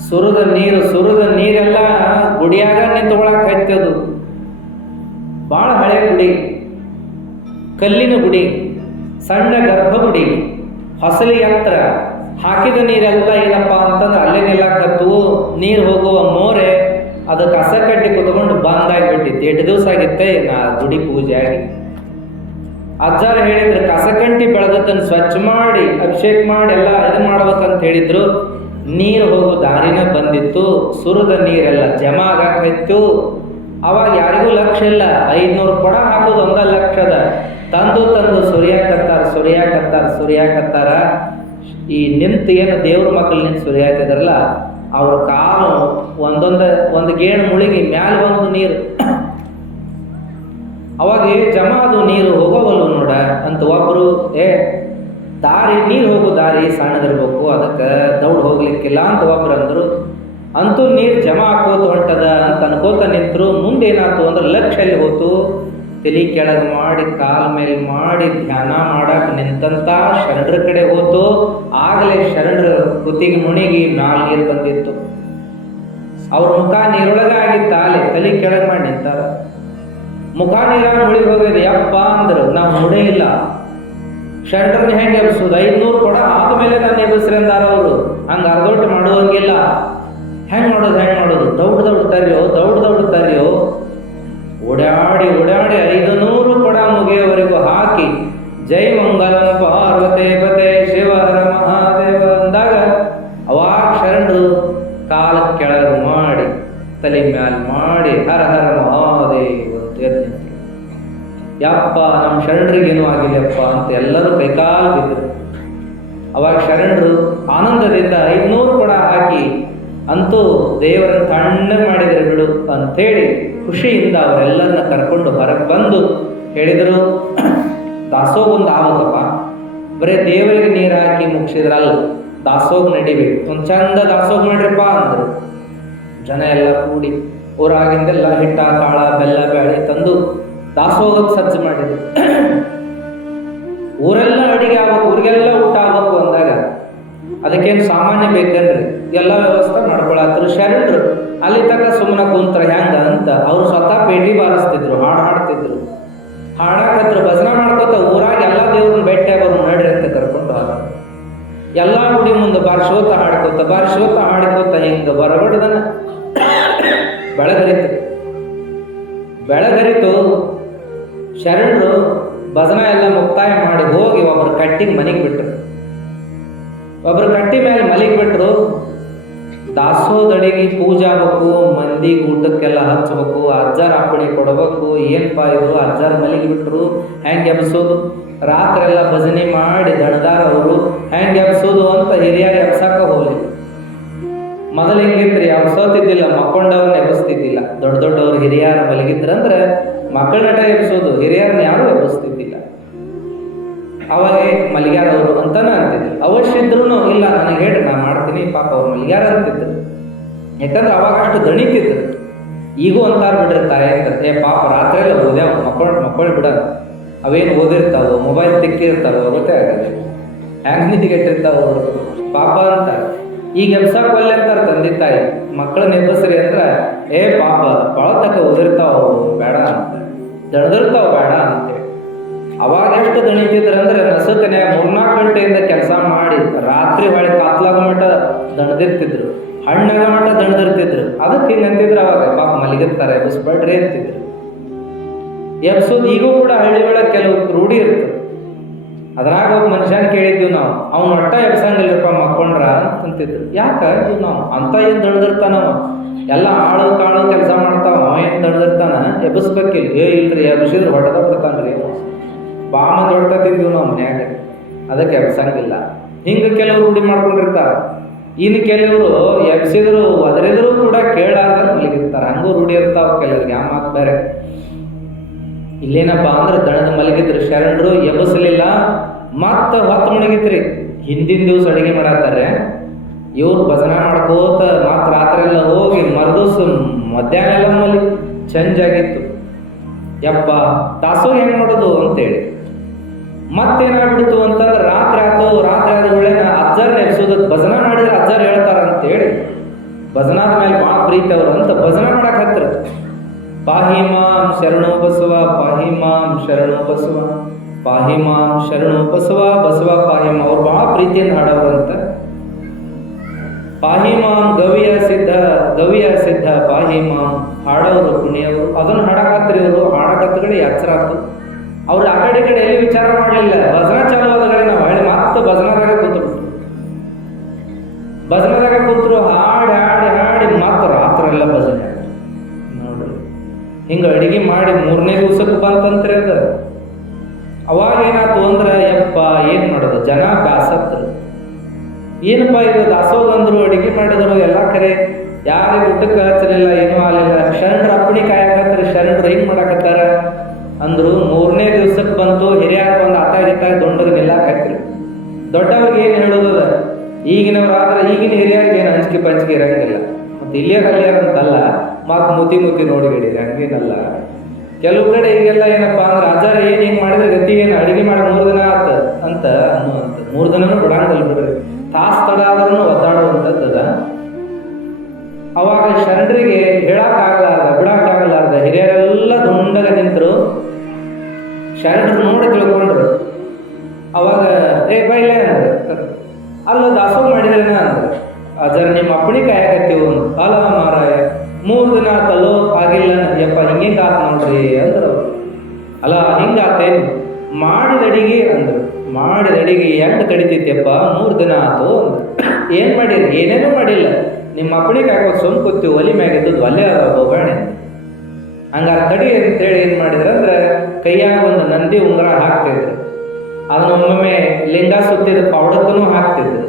ಸುರಿದ ನೀರೆಲ್ಲ ಗುಡಿಯಾಗ ನಿಂತ್ಕೊಳಕ್ ಹತ್ತದು. ಭಾಳ ಹಳೆ ಗುಡಿ, ಕಲ್ಲಿನ ಗುಡಿ, ಸಣ್ಣ ಗರ್ಭಗುಡಿ, ಹೊಸಲಿ ಎತ್ತರ. ಹಾಕಿದ ನೀರೆಲ್ಲ ಏನಪ್ಪ ಅಂತಂದ್ರೆ ಅಲ್ಲೇ ನಿಲ್ಲಕತ್ತು. ನೀರು ಹೋಗುವ ಮೋರೆ ಅದು ಕಸ ಕಟ್ಟಿ ಕುತ್ಕೊಂಡು ಬಂದಾಗಿಬಿಟ್ಟಿತ್ತು. 8 ದಿವಸ ಆಗಿತ್ತೆ ನಾ ಗುಡಿ ಪೂಜೆ ಆಗಿ. ಅಜ್ಜಾರ ಹೇಳಿದ್ರು ಕಸಕಂಟಿ ಬೆಳೆದದ್ದನ್ನು ಸ್ವಚ್ಛ ಮಾಡಿ ಅಭಿಷೇಕ ಮಾಡಿ ಎಲ್ಲ ಇದನ್ನ ಮಾಡ್ಬೇಕಂತ ಹೇಳಿದ್ರು. ನೀರು ಹೋಗೋ ದಾರಿನ ಬಂದಿತ್ತು. ಸುರಿದ ನೀರೆಲ್ಲ ಜಮಾ ಆಗಾಕಿತ್ತು. ಅವಾಗ ಯಾರಿಗೂ ಲಕ್ಷ ಇಲ್ಲ, 500 ಕೊಡ ಹಾಕೋದು 1 ಲಕ್ಷದ ತಂದು ಸುರಿಯಾಕತ್ತಾರ. ಈ ನಿಂತು ಏನು ದೇವ್ರ ಮಕ್ಕಳು ನಿಂತು ಸುರಿಯಾಕಿದಾರಲ್ಲ ಅವ್ರ ಕಾಲು ಒಂದು ಗೇಣು ಮುಳುಗಿ ಮ್ಯಾಲ ಬಂದು ನೀರು. ಅವಾಗ ಜಮಾ ಅದು ನೀರು ಹೋಗೋವಲ್ವ ನೋಡ ಅಂತ ಒಬ್ರು, ನೀರು ಹೋಗೋ ದಾರಿ ಸಣ್ಣದಿರ್ಬೇಕು, ಅದಕ್ಕೆ ದೌಡ್ ಹೋಗ್ಲಿಕ್ಕಿಲ್ಲ ಅಂತ ಒಬ್ರು ಅಂದ್ರು. ಅಂತೂ ನೀರು ಜಮಾ ಹಾಕೋದು ಹೊಂಟದ ಅಂತ ಅನ್ಕೋತ ನಿಂತರು. ಮುಂದೇನಾಯ್ತು ಅಂದ್ರೆ ಲಕ್ಷ ಎಲ್ಲಿ ಹೋತು, ತಲೆ ಕೆಳಗೆ ಮಾಡಿ ಕಾಲ ಮೇಲೆ ಮಾಡಿ ಧ್ಯಾನ ಮಾಡಕ್ಕೆ ನಿಂತಂತ ಶರಣರ ಕಡೆ ಹೋತು. ಆಗಲೇ ಶರಣರ ಕುತ್ತಿಗೆ ಮುಣಿಗಿ ಮ್ಯಾಲ ನೀರು ಬಂದಿತ್ತು. ಅವ್ರ ಮುಖ ನೀರೊಳಗೆ ಆಗಿತ್ತ, ತಲೆ ಕೆಳಗೆ ಮಾಡಿ ನಿಂತಾರ. ಮುಖ ನೀರಾಗ ಮುಳಿಗೆ ಹೋಗಿದೆ. ಯಪ್ಪ ಅಂದ್ರು, ನಾವು ನೋಡೇ ಇಲ್ಲ ಶರಣರನ್ನ ಹೆಂಗೆ ಎಬ್ಸೋದು. 500 ಕೊಡ ಆದ್ಮೇಲೆ ನಾನು ಎಬ್ಬಿಸ್ರಿ ಅಂದಾರ ಅವರು. ಹಂಗೆ ಅರ್ಧೋಟ ಮಾಡುವಂಗಿಲ್ಲ. ಹೆಂಗೆ ಮಾಡೋದು ದೌಡ್ ತರಿಯೋ ಓಡಾಡಿ 500 ಕೊಡ ಮುಗಿಯವರೆಗೂ ಹಾಕಿ ಜೈ ಮಂಗಲಂ ಪಾರ್ವತೆ ಪತೆ ಶಿವ ಹರ ಮಹಾದೇವ ಅಂದಾಗ ಅವಾಗ ಶರಣರು ಕಾಲ ಕೆಳಗೆ ಮಾಡಿ ತಲೆ ಮ್ಯಾಲ ಮಾಡಿ ಹರ ಹರ ಮಹಾದೇವ ಯಪ್ಪ ನಮ್ಮ ಶರಣರಿಗೇನು ಆಗಿಲ್ಲಪ್ಪ ಅಂತ ಎಲ್ಲರೂ ಕೈಕಾಲು ಬಿದ್ದರು. ಅವಾಗ ಶರಣರು ಆನಂದದಿಂದ 500 ಕೊಡ ಹಾಕಿ ಅಂತೂ ದೇವರನ್ನು ತಣ್ಣ ಮಾಡಿದರೆ ಬಿಡು ಅಂಥೇಳಿ ಖುಷಿಯಿಂದ ಅವರೆಲ್ಲರನ್ನ ಕರ್ಕೊಂಡು ಹೊರಗೆ ಬಂದು ಹೇಳಿದರು, ದಾಸೋಗ ಒಂದು ಆಗಬೇಕಪ್ಪ, ಬರೀ ದೇವರಿಗೆ ನೀರು ಹಾಕಿ ಮುಗಿಸಿದ್ರಲ್ಲ, ದಾಸೋಗ ನಡಿಬೇಕು, ಒಂದು ಚಂದ ದಾಸೋಗ ಮಾಡ್ರಿಪ್ಪ ಅಂದರು. ಜನ ಎಲ್ಲ ಕೂಡಿ ಊರಾಗಿಂದೆಲ್ಲ ಹಿಟ್ಟ ಕಾಳ ಬೆಲ್ಲ ಬೇಳೆ ತಂದು ದಾಸೋಗಕ್ಕೆ ಸಜ್ಜು ಮಾಡಿದ್ರು. ಊರೆಲ್ಲ ಅಡಿಗೆ ಆಗ್ಬೇಕು, ಊರಿಗೆಲ್ಲ ಊಟ ಆಗ್ಬೇಕು ಅಂದಾಗ ಅದಕ್ಕೇನು ಸಾಮಾನ್ಯ ಬೇಕನ್ರಿ, ಎಲ್ಲ ವ್ಯವಸ್ಥೆ ಮಾಡ್ಕೊಳತ್ರು. ಶರಣರು ಅಲ್ಲಿ ತನಕ ಸುಮ್ಮನೆ ಕುಂತ್ರ ಹೆಂಗ ಅಂತ ಅವ್ರು ಸ್ವತಃ ಪೇಟಿ ಬಾರಿಸ್ತಿದ್ರು, ಹಾಡು ಹಾಡ್ತಿದ್ರು. ಹಾಡಾಕತ್ರ ಭಜನೆ ಮಾಡ್ಕೋತ ಊರಾಗ ಎಲ್ಲ ದೇವ್ರನ್ನ ಭೇಟಿ ಆಗೋರು ನಡ್ರಿ ಅಂತ ಕರ್ಕೊಂಡು ಎಲ್ಲ ಗುಡಿ ಮುಂದೆ ಬಾರಿಸೋತ ಹಾಡ್ಕೋತ ಹಿಂಗ ಬರಬಡ್ದನ ಬೆಳಗರಿತು. ಶರಣರು ಭಜನ ಎಲ್ಲ ಮುಕ್ತಾಯ ಮಾಡಿ ಹೋಗಿ ಒಬ್ಬರು ಕಟ್ಟಿಗೆ ಮನೆಗೆ ಬಿಟ್ರು. ಒಬ್ಬರು ಕಟ್ಟಿ ಮೇಲೆ ಮಲಿಗೆ ಬಿಟ್ರು. ದಾಸೋದಡಿಗೆ ಪೂಜೆ ಆಗ್ಬೇಕು, ಮಂದಿ ಊಟಕ್ಕೆಲ್ಲ ಹಚ್ಬೇಕು, ಅಜ್ಜಾರ ಅಪ್ಪಣೆ ಕೊಡಬೇಕು. ಏನಪ್ಪಾ ಇದು ಅಜ್ಜಾರ ಮಲಿಗೆ ಬಿಟ್ರು, ಹೆಂಗೆ ಎಬ್ಸೋದು? ರಾತ್ರಿ ಎಲ್ಲ ಭಜನೆ ಮಾಡಿ ದಣದಾರ ಅವರು ಹೆಂಗೆ ಎಬ್ಸೋದು ಅಂತ ಹಿರಿಯರು ಎಬ್ಸಕ್ಕ ಹೋಗ್ಲಿ. ಮೊದಲು ಹೆಂಗಿತ್ರಿ ಎಬ್ಸೋತಿದ್ದಿಲ್ಲ, ಮಕ್ಕೊಂಡವ್ರನ್ನ ಎಬ್ಬಿಸ್ತಿದ್ದಿಲ್ಲ. ದೊಡ್ಡ ದೊಡ್ಡವ್ರು ಹಿರಿಯರು ಮಲಗಿದ್ರಂದ್ರೆ ಮಕ್ಕಳ ನಟ ಎಬ್ಸೋದು, ಹಿರಿಯರನ್ನ ಯಾರು ಎಬ್ಬಿಸ್ತಿದ್ದಿಲ್ಲ. ಅವಾಗೇ ಮಲಗ್ಯಾರವರು ಅಂತಾನೆ ಅಂತಿದ್ರು. ಅವಶ್ಯ ಇದ್ರು ಇಲ್ಲ ನನಗೆ ಹೇಳ್ರಿ ನಾ ಮಾಡ್ತೀನಿ ಪಾಪ ಅವ್ರು ಮಲಗ್ಯಾರ ಅಂತಿದ್ರು. ಯಾಕಂದ್ರೆ ಅವಾಗ ಅಷ್ಟು ದಣಿತಿದ್ರು. ಈಗೂ ಅಂತಾರ ಬಿಡ್ರಿ ತಾಯಿ ಅಂತ, ಪಾಪ ರಾತ್ರಿ ಎಲ್ಲ ಓದ್ಯಾವ ಮಕ್ಕಳು ಬಿಡ, ಅವೇನು ಓದಿರ್ತಾವೋ ಮೊಬೈಲ್ ತಿಕ್ಕಿರ್ತಾವೋ ಗೊತ್ತೇ ಆಗಲ್ಲ, ಹ್ಯಾಂಗ್ ನಿಧಿಗೆಟ್ಟಿರ್ತಾವ ಪಾಪ ಅಂತ. ಈಗ ಎಬ್ಸಾಕ್ ಒಲ್ಲೆ ಅಂತಾರ ತಂದೆ ತಾಯಿ, ಮಕ್ಕಳನ್ನ ಎಬ್ಬಸ್ರಿ ಅಂದ್ರ ಪಾಪ ಭಾಳ ತಕ್ಕ ಓದಿರ್ತಾವ ಬೇಡ ಅಂತ, ದಣದಿರ್ತಾವ ಬೇಡ ಅಂತೇಳಿ. ಅವಾಗ ಎಷ್ಟು ದಣಿತಿದ್ರಂದ್ರೆ ನಸುಕನ್ಯಾಗ 3-4 ಗಂಟೆಯಿಂದ ಕೆಲಸ ಮಾಡಿ ರಾತ್ರಿ ಹೊಳೆ ಕಾತ್ಲಾಗ ಮಟ್ಟ ದಣದಿರ್ತಿದ್ರು, ಹಣ್ಣಾಗ ಮಟ್ಟ ದಣದಿರ್ತಿದ್ರು. ಅದಕ್ಕೆ ಹಿಂಗೆ ಅಂತಿದ್ರು ಅವಾಗ, ಪಾಪ ಮಲಗಿರ್ತಾರೆ ಎಬ್ಬಿಸ್ಬೇಡ್ರಿ ಅಂತಿದ್ರು. ಎಬ್ಸೋದು ಈಗೂ ಕೂಡ ಹಳ್ಳಿ ಒಳಗೆ ಕೆಲವು ರೂಢಿ ಇರ್ತದೆ. ಅದ್ರಾಗ ಒಬ್ಬ ಮನುಷ್ಯನ ಕೇಳಿದ್ವಿ ನಾವು, ಅವ್ನು ಒಟ್ಟ ಎಬ್ಸಂಗಿಲ್ಲಪ್ಪ ಮಕ್ಕೊಂಡ್ರ ಅಂತಿದ್ರು. ಯಾಕೆ ನಾವು ಅಂತ ಏನು ದಣದಿರ್ತಾನವ, ಎಲ್ಲ ಆಳು ಕಾಳು ಕೆಲಸ ಮಾಡ್ತಾವ, ಅವ ಏನು ದಣದಿರ್ತಾನ, ಎಬ್ಬಿಸ್ಬೇಕಿಲ್ಲ. ಇಲ್ರಿ ಎಬ್ಸಿದ್ರೆ ಹೊಡೆದ ಬಿಡ್ತಾನ್ರಿ, ಬಾಮ ದೊಡ್ಡ ತಿಂದಿವ್ ನಾವು ಮನ್ಯಾಗ, ಅದಕ್ಕೆ ಎಬ್ಸಂಗಿಲ್ಲ. ಹಿಂಗೆ ಕೆಲವರು ರೂಢಿ ಮಾಡ್ಕೊಂಡಿರ್ತಾರ. ಇನ್ನು ಕೆಲವರು ಎಬ್ಸಿದ್ರು ಒದರಿದ್ರು ಕೂಡ ಕೇಳಾರ್ದ ಮಲಗಿರ್ತಾರ, ಹಂಗೂ ರೂಢಿ ಇರ್ತಾವ ಕೆಲವ್ರಿಗೆ. ಆ ಮಾತು ಬೇರೆ. ಇಲ್ಲೇನಪ್ಪ ಅಂದ್ರೆ ದಣದ ಮಲಗಿದ್ರು ಶರಣರು, ಎಬ್ಬಸಲಿಲ್ಲ, ಮತ್ತೆ ಹೊತ್ತು ಮುಣಗಿತ್ರಿ. ಹಿಂದಿನ ದಿವ್ಸ ಅಡುಗೆ ಮಾಡತ್ತಾರೆ ಇವ್ರು, ಭಜನ ಮಾಡ್ಕೋತ ಮತ್ತೆ ರಾತ್ರಿ ಎಲ್ಲ ಹೋಗಿ ಮರ್ದೂಸ್ ಮಧ್ಯಾಹ್ನ ಎಲ್ಲ ಮಲಿ ಚಂಜಾಗಿತ್ತು. ಯಪ್ಪ ದಾಸೋಹ ಹೆಂಗ್ ಮಾಡೋದು ಅಂತೇಳಿ ಮತ್ತೇನಾಗ್ಬಿಡ್ತು ಅಂತಂದ್ರೆ ರಾತ್ರಿ ಆದ ಒಳ್ಳೆನ ಅಜ್ಜಾರ್ ಎಬ್ಸೋದಕ್ಕೆ ಭಜನ ಮಾಡಿದ್ರೆ ಅಜ್ಜಾರ್ ಹೇಳ್ತಾರ ಅಂತೇಳಿ ಭಜನಾದ ಮೇಲೆ ಭಾಳ ಪ್ರೀತಿ ಅವರು ಅಂತ ಭಜನ ಮಾಡಕ್ ಹತ್ರ. ಪಾಹಿ ಮಾಂ ಶರಣೋ ಬಸವ, ಪಾಹಿ ಮಾಂ ಶರಣೋ ಬಸವ, ಪಾಹಿ ಮಾಂ ಶರಣೋ ಬಸವ, ಬಸವ ಪಾಹಿ ಮಾಂ. ಅವ್ರು ಭಾಳ ಪ್ರೀತಿಯಿಂದ ಹಾಡೋರು ಅಂತ. ಪಾಹಿ ಮಾಂ ಗವಿಯ ಸಿದ್ಧ ಪಾಹಿ ಮಾಂ ಹಾಡೋರು ಪುಣ್ಯವರು. ಅದನ್ನು ಹಾಡಕತ್ರಿ ಅವರು, ಹಾಡಕತ್ತಗಡೆ ಎಚ್ಚರ ಆಯ್ತು. ಅವ್ರು ಆ ಕಡೆ ಎಲ್ಲಿ ವಿಚಾರ ಮಾಡಲಿಲ್ಲ. ಭಜನಾ ಚಾಲು ಆದಗಡೆ ನಾವು ಹೇಳಿ ಮತ್ತೆ ಭಜನದಾಗ ಕೂತ್ಬಿಟ್ರು. ಭಜನದಾಗ ಕೂತ್ರು, ಹಾಡಿ ಮತ್ತೆ ರಾತ್ರಿ ಎಲ್ಲ ಭಜನೆ ನೋಡ್ರಿ. ಹಿಂಗೆ ಅಡಿಗೆ ಮಾಡಿ 3ನೇ ದಿವ್ಸಕ್ಕೆ ಬಂತಂತ್ರಿ ಅದ. ಅವಾಗ ಏನಾಯ್ತು ಅಂದ್ರೆ ಯಪ್ಪ ಏನ್ ಮಾಡೋದು, ಜನ ಬ್ಯಾಸತ್ರು. ಏನಪ್ಪ ಇದು ದಾಸೋಹ ಅಂದ್ರು, ಅಡಿಗೆ ಮಾಡಿದ್ರು, ಎಲ್ಲ ಕರೆ ಯಾರಿಗೆ ಊಟಕ್ಕೆ ಹಚ್ಚಲಿಲ್ಲ, ಏನೂ ಆಗಲಿಲ್ಲ. ಶರಣರು ಅಪ್ಪಣಿ ಕಾಯಕತ್ತಾರೆ, ಶರಣರು ಹಿಂಗ್ ಮಾಡಾಕತ್ತಾರ ಅಂದ್ರು. 3ನೇ ದಿವ್ಸಕ್ಕೆ ಬಂತು, ಹಿರಿಯರು ಬಂದು ಆತಾಗಿತ್ತಾಗ ದೊಡ್ಡಗೆ ನಿಲ್ಲಾಕತ್ರಿ. ದೊಡ್ಡವ್ರಿಗೆ ಏನು ಹೇಳೋದದ, ಈಗಿನವ್ರಾದ್ರೆ ಈಗಿನ ಹಿರಿಯರಿಗೆ ಏನು ಅಂಜಿಕೆ ಪಂಚಿಕೆ ಇರಂಗಿಲ್ಲ. ಮತ್ತೆ ಇಲ್ಲಿಯ ಅಂತಲ್ಲ, ಮಾತು ಮುತಿ ನೋಡಿಬಿಡಿ, ಹಂಗೇನಲ್ಲ. ಕೆಲವು ಕಡೆ ಈಗೆಲ್ಲ ಏನಪ್ಪಾ ಅಂದ್ರೆ ಅಜ್ಜಾರ ಏನು ಹಿಂಗೆ ಮಾಡಿದ್ರೆ ಗತಿ ಏನು, ಅಡಿಗೆ ಮಾಡಿ 3 ದಿನ ಆತ ಅಂತ ಅನ್ನುವಂಥ. 3 ದಿನನೂ ಬಿಡಂಗಲ್ಲ ಬಿಡ್ರಿ, ತಾಸು ತಡ ಆದ್ರೂ ಒದ್ದಾಡುವಂಥದ್ದದ. ಅವಾಗ ಶರಣರಿಗೆ ಹೇಳಕ್ಕಾಗಲಾರ್ದ, ಬಿಡಕ್ಕಾಗಲಾರ್ದ ಹಿರಿಯರೆಲ್ಲ ದುಂಡಗ ನಿಂತರು. ಶರಣರು ನೋಡಿ ತಿಳ್ಕೊಂಡ್ರು. ಅವಾಗ ಬೈಲೆ ಅಂದ್ರೆ ಅಲ್ಲ ದಾಸೋಹ ಮಾಡಿದ್ರೇನ ಅಂದ್ರೆ, ಅಜ್ಜಾರ ನಿಮ್ಮ ಅಪ್ಪಣಿ ಕಾಯಕತ್ತೀವಿ. ಅಲ್ಲ ಮಾರಾಯ 3 ದಿನ ಆತಲ್ಲೋ ಆಗಿಲ್ಲ ಯಪ್ಪ, ಹಿಂಗಿಂಗ ಆತ ನೋಡ್ರಿ ಅಂದ್ರು. ಅಲ್ಲ ಹಿಂಗಾತೇನು, ಮಾಡಿದ ಅಡಿಗೆ ಅಂದ್ರು. ಮಾಡಿದ ಅಡಿಗೆ ಹೆಂಗೆ ಕಡಿತೈತಿಯಪ್ಪ, 3 ದಿನ ಆತು ಅಂದ್ರು. ಏನು ಮಾಡಿರಿ, ಏನೇನೂ ಮಾಡಿಲ್ಲ, ನಿಮ್ಮ ಅಪ್ಪಣಿ ಕಾಯ್ಕೋದು ಸುಮ್ ಕೂತೀವಿ, ಒಲಿ ಮ್ಯಾಗಿದ್ದು ಒಲೆ ಹೋಗೋಣ. ಹಂಗಾರೆ ತಡಿ ಅಂತೇಳಿ ಏನು ಮಾಡಿದ್ರು ಅಂದ್ರೆ ಕೈಯಾಗ ಒಂದು ನಂದಿ ಉಂಗುರ ಹಾಕ್ತಿದ್ರು. ಅದನ್ನ ಒಮ್ಮೊಮ್ಮೆ ಲಿಂಗ ಸುತ್ತಿದ ಪೌಡಕ್ಕೂ ಹಾಕ್ತಿದ್ರು.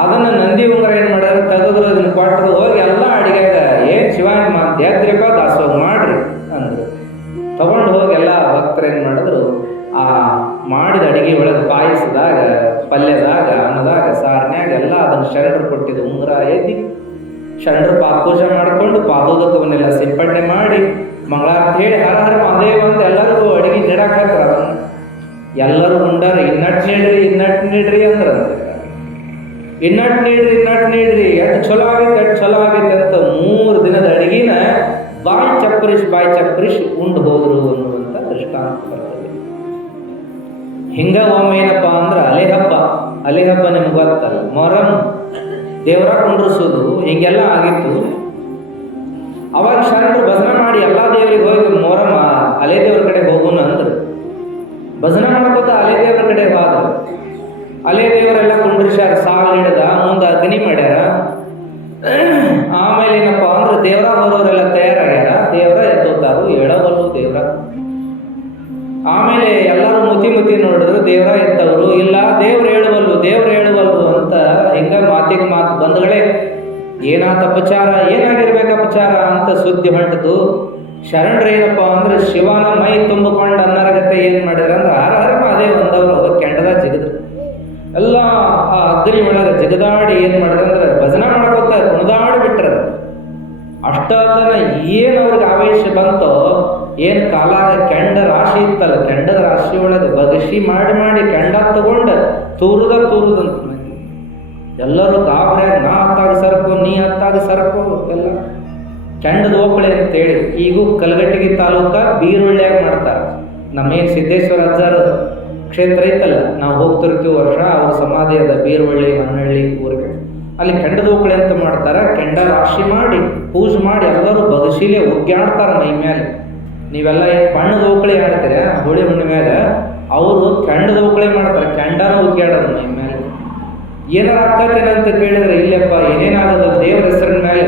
ಅದನ್ನ ನಂದಿ ಉಂಗುರ ಏನು ಮಾಡಿದ್ರೆ ತೆಗೆದ್ರು, ಅದನ್ನ ಕೊಟ್ಟರು. ಹೋಗಿ ಎಲ್ಲ ಅಡಿಗೆಗ ಏನು ಶಿವಾನಿ ಮಾತು ಎದ್ರಿಪ್ಪ ದಾಸೋಹ ಮಾಡ್ರಿ ಅಂದ್ರು. ತಗೊಂಡು ಹೋಗಿ ಎಲ್ಲ ಭಕ್ತರು ಏನು ಮಾಡಿದ್ರು, ಆ ಮಾಡಿದ ಅಡಿಗೆ ಒಳಗೆ ಪಾಯಸದಾಗ, ಪಲ್ಯದಾಗ, ಅನ್ನದಾಗ, ಸಾರಿನ್ಯಾಗ ಎಲ್ಲ ಅದನ್ನು ಶರಣರು ಕೊಟ್ಟಿದ್ದು ಉಂಗುರ ಎದ್ದಿ ಶರಣರು ಪೂಜೆ ಮಾಡಿಕೊಂಡು ಪಾದೋದಕವನ್ನೆಲ್ಲ ಸಿಂಪಡಣೆ ಮಾಡಿ ಮಂಗಳಾರತಿ ಹೇಳಿ ಹರ ಹರ ಮಹದೇವ ಅಂತ ಎಲ್ಲರಿಗೂ ಅಡಿಗೆ ನೀಡಾಕ ಹಾಕ್ತಾರ. ಅದನ್ನು ಎಲ್ಲರೂ ಉಂಡಾರ. ಇನ್ನಟ್ ನೀಡ್ರಿ ಅಂದ್ರಂತೆ. ಇನ್ನಟ್ ನೀಡ್ರಿ ಎಷ್ಟು ಚಲೋ ಆಗೈತೆ ಅಂತ 3 ದಿನದ ಅಡಿಗೆನ ಬಾಯಿ ಚಪ್ಪರಿಸಿ ಉಂಡು ಹೋದ್ರು ಅನ್ನುವಂಥ ದೃಷ್ಟಾಂತ ಬರ್ತದೆ. ಹಿಂಗ ಒಮ್ಮೆ ಏನಪ್ಪ ಅಂದ್ರೆ ಅಲೆ ಹಬ್ಬ ನಿಮ್ಗೆ ಗೊತ್ತಲ್ಲ, ಮೊಹರಂ ದೇವರ ಕುಂಡ್ರಿಸೋದು ಹಿಂಗೆಲ್ಲ ಆಗಿತ್ತು. ಅವಾಗ ಶರಣರು ಭಜನೆ ಮಾಡಿ ಎಲ್ಲ ದೇವರಿಗೆ ಹೋಗಿ ಮೊಹರಂ ಅಲೆ ದೇವ್ರ ಕಡೆ ಹೋಗೋಣ ಅಂದ್ರು. ಭಜನೆ ಮಾಡ್ಕೋತ ಅಲೆ ದೇವ್ರ ಕಡೆ ಹೋದ್ರು. ಅಲೆ ದೇವರೆಲ್ಲ ಕುಂಡ್ರಿಸ್ಯಾರ, ಸಾಲು ಹಿಡ್ದ ಮುಂದೆ ಅಗ್ನಿ ಮಾಡ್ಯಾರ. ಆಮೇಲೆ ಏನಪ್ಪ ಅಂದ್ರೆ ದೇವರ ಹೋದವರೆಲ್ಲ ತಯಾರಾಗ್ಯಾರ. ದೇವರ ಎತ್ತೋತಾರು, ಹೇಳೋವಲ್ಲು ದೇವರ. ಆಮೇಲೆ ಎಲ್ಲರೂ ಮುತಿ ನೋಡಿದ್ರು, ದೇವರ ಎತ್ತವರು ಇಲ್ಲ, ದೇವ್ರು ಹೇಳುವಲ್ಲು ಅಂತ ಹಿಂಗ ಮಾತಿಗೆ ಮಾತು ಬಂದ್ಗಳೇ ಏನಾತ ಅಪಚಾರ, ಏನಾಗಿರ್ಬೇಕು ಅಪಚಾರ ಅಂತ ಸುದ್ದಿ ಹೊಂಟದು. ಶರಣರೇನಪ್ಪ ಅಂದ್ರೆ ಶಿವನ ಮೈ ತುಂಬಿಕೊಂಡು ಅನ್ನರಗತೆ ಏನು ಮಾಡಿದ್ರ ಅಂದ್ರೆ ಹರ ಹರ ಅದೇ ಒಂದವ್ರು ಕೆಂಡದ ಜಿಗದ್ರು. ಎಲ್ಲ ಆ ಅಗ್ನಿ ಒಳಗೆ ಜಗದಾಡಿ ಏನು ಮಾಡಿದ್ರೆ ಅಂದ್ರೆ ಭಜನ ಮಾಡ್ಕೋತ ಕುಣಿದಾಡಿ ಬಿಟ್ರ. ಅಷ್ಟತನ ಏನು ಅವ್ರಿಗೆ ಆವೇಶ ಬಂತೋ, ಏನು ಕಾಲಾಗ ಕೆಂಡ ರಾಶಿ ಇತ್ತಲ್ಲ, ಕೆಂಡದ ರಾಶಿ ಒಳಗೆ ಬಗಸಿ ಮಾಡಿ ಮಾಡಿ ಕೆಂಡ ತಗೊಂಡು ತೂರುದಂತ ಎಲ್ಲರೂ ಗಾಬರಿಯಾಗ ನಾ ಹತ್ತಾಗ ಸರ್ಕೋ, ನೀ ಹತ್ತಾಗ ಸರ್ಕೋ, ಎಲ್ಲ ಕೆಂಡದ ಓಕಳೆ ಅಂತೇಳಿ. ಈಗೂ ಕಲಘಟಗಿ ತಾಲೂಕ ಬೀರುಳ್ಳಿಯಾಗ ಮಾಡ್ತಾರೆ. ನಮ್ಮೇನು ಸಿದ್ದೇಶ್ವರ ಅಜ್ಜಾರ ಕ್ಷೇತ್ರ ಐತಲ್ಲ, ನಾವು ಹೋಗ್ತಿರ್ತೀವಿ ವರ್ಷ, ಅವ್ರ ಸಮಾಧಿ ಅದ ಬೀರುಳ್ಳಿ ಮನ್ನಹಳ್ಳಿ ಊರಿಗೆ. ಅಲ್ಲಿ ಕೆಂಡದ ಓಕಳೆ ಅಂತ ಮಾಡ್ತಾರೆ. ಕೆಂಡ ರಾಶಿ ಮಾಡಿ ಪೂಜೆ ಮಾಡಿ ಎಲ್ಲರೂ ಬಗಶಿಲೆ ಒಗ್ಗಾಡ್ತಾರೆ ಮೈ ಮೇಲೆ. ನೀವೆಲ್ಲ ಏನು ಬಣ್ಣದ ಓಕಳೆ ಆಡ್ತೀರ ಹೋಳಿ ಹುಣ್ಣಿಮ್ಯಾಗ, ಅವರು ಕೆಂಡದ ಓಕಳೆ ಮಾಡ್ತಾರೆ. ಕೆಂಡನ ಒಗ್ಗಾಡೋದು ಮೈ ಮೇಲೆ. ಏನಾರ ಆಕ್ಕತ್ತೇನೆ ಅಂತ ಕೇಳಿದ್ರೆ ಇಲ್ಲಪ್ಪ ಏನೇನಾಗದ ದೇವರ ಹೆಸರಿನ ಮೇಲೆ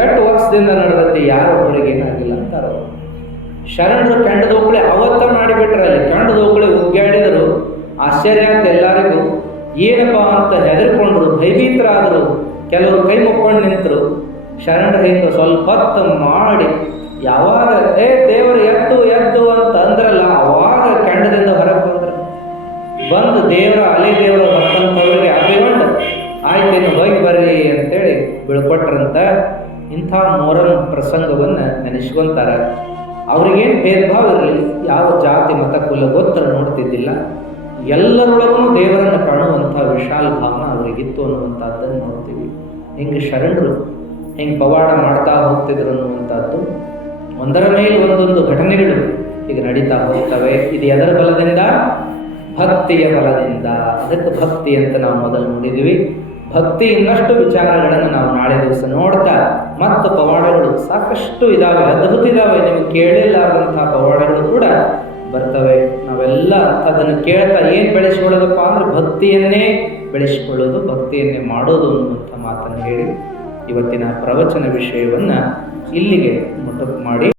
ಎಷ್ಟು ವರ್ಷದಿಂದ ನಡೆದತ್ತೆ, ಯಾರೊಬ್ಬರಿಗೆ ಏನಾಗಿಲ್ಲ ಅಂತಾರ. ಶರಣರು ಕೆಂಡದ ಓಕಳೆ ಅವತ್ತ ಮಾಡಿಬಿಟ್ರಲ್ಲಿ. ಕೆಂಡದ ಓಕಳೆ ಒಗ್ಗಾಡಿದರು. ಆಶ್ಚರ್ಯ ಅಂತ ಎಲ್ಲರಿಗೂ. ಏನಪ್ಪ ಅಂತ ಹೆದರ್ಕೊಂಡ್ರು, ಭಯಭೀತರಾದರು. ಕೆಲವರು ಕೈ ಮುಕ್ಕೊಂಡು ನಿಂತರು. ಶರಣರ ಹಿಂದೆ ಸ್ವಲ್ಪ ಹೊತ್ತು ಮಾಡಿ ಯಾವಾಗ ದೇವರು ಎದ್ದು ಎದ್ದು ಅಂತ ಅಂದ್ರಲ್ಲ, ಅವಾಗ ಕೆಂಡದಿಂದ ಹೊರಗೆ ಬಂದು ದೇವರ ಅಲೆ ದೇವರ ಭಕ್ತಂತವ್ರಿಗೆ ಅಭಿಗೊಂಡು ಆಯ್ತೇನು ಹೋಗಿ ಬರ್ರಿ ಅಂತೇಳಿ ಬೀಳ್ಕೊಟ್ರಂತ. ಇಂಥ ಮೊಹರಂ ಪ್ರಸಂಗವನ್ನು ನೆನೆಸ್ಕೊಂತಾರ. ಅವ್ರಿಗೇನು ಭೇದ ಭಾವ ಇರಲಿ, ಯಾವ ಜಾತಿ ಮತ ಕುಲ ಗೋತ್ರ ನೋಡ್ತಿದ್ದಿಲ್ಲ. ಎಲ್ಲರೊಳಗೂ ದೇವರನ್ನು ಕಾಣುವಂಥ ವಿಶಾಲ ಭಾವನ ಅವರಿಗಿತ್ತು ಅನ್ನುವಂಥದ್ದನ್ನು ನೋಡ್ತೀವಿ. ಹಿಂಗೆ ಶರಣರು ಹಿಂಗೆ ಪವಾಡ ಮಾಡ್ತಾ ಹೋಗ್ತಿದ್ರು ಅನ್ನುವಂಥದ್ದು ಒಂದರ ಮೇಲೆ ಒಂದೊಂದು ಘಟನೆಗಳು ಈಗ ನಡೀತಾ ಹೋಗ್ತವೆ. ಇದು ಎದರ ಬಲದಿಂದ? ಭಕ್ತಿಯ ಬಲದಿಂದ. ಅದಕ್ಕೆ ಭಕ್ತಿ ಅಂತ ನಾವು ಮೊದಲು ನೋಡಿದ್ವಿ. ಭಕ್ತಿ ಇನ್ನಷ್ಟು ವಿಚಾರಗಳನ್ನು ನಾವು ನಾಳೆ ದಿವಸ ನೋಡ್ತಾ, ಮತ್ತು ಪವಾಡಗಳು ಸಾಕಷ್ಟು ಇದಾವೆ, ಅದ್ಭುತ ಇದಾವೆ. ನಿಮಗೆ ಕೇಳಿಲ್ಲಾದಂಥ ಪವಾಡಗಳು ಕೂಡ ಬರ್ತವೆ. ನಾವೆಲ್ಲ ಅದನ್ನು ಕೇಳ್ತಾ ಏನು ಬೆಳೆಸ್ಕೊಳ್ಳೋದಪ್ಪ ಅಂದ್ರೆ ಭಕ್ತಿಯನ್ನೇ ಬೆಳೆಸಿಕೊಳ್ಳೋದು, ಭಕ್ತಿಯನ್ನೇ ಮಾಡೋದು ಅನ್ನುವಂಥ ಮಾತನ್ನು ಹೇಳಿ ಇವತ್ತಿನ ಪ್ರವಚನ ವಿಷಯವನ್ನು ಇಲ್ಲಿಗೆ ಮುಟುಕು ಮಾಡಿ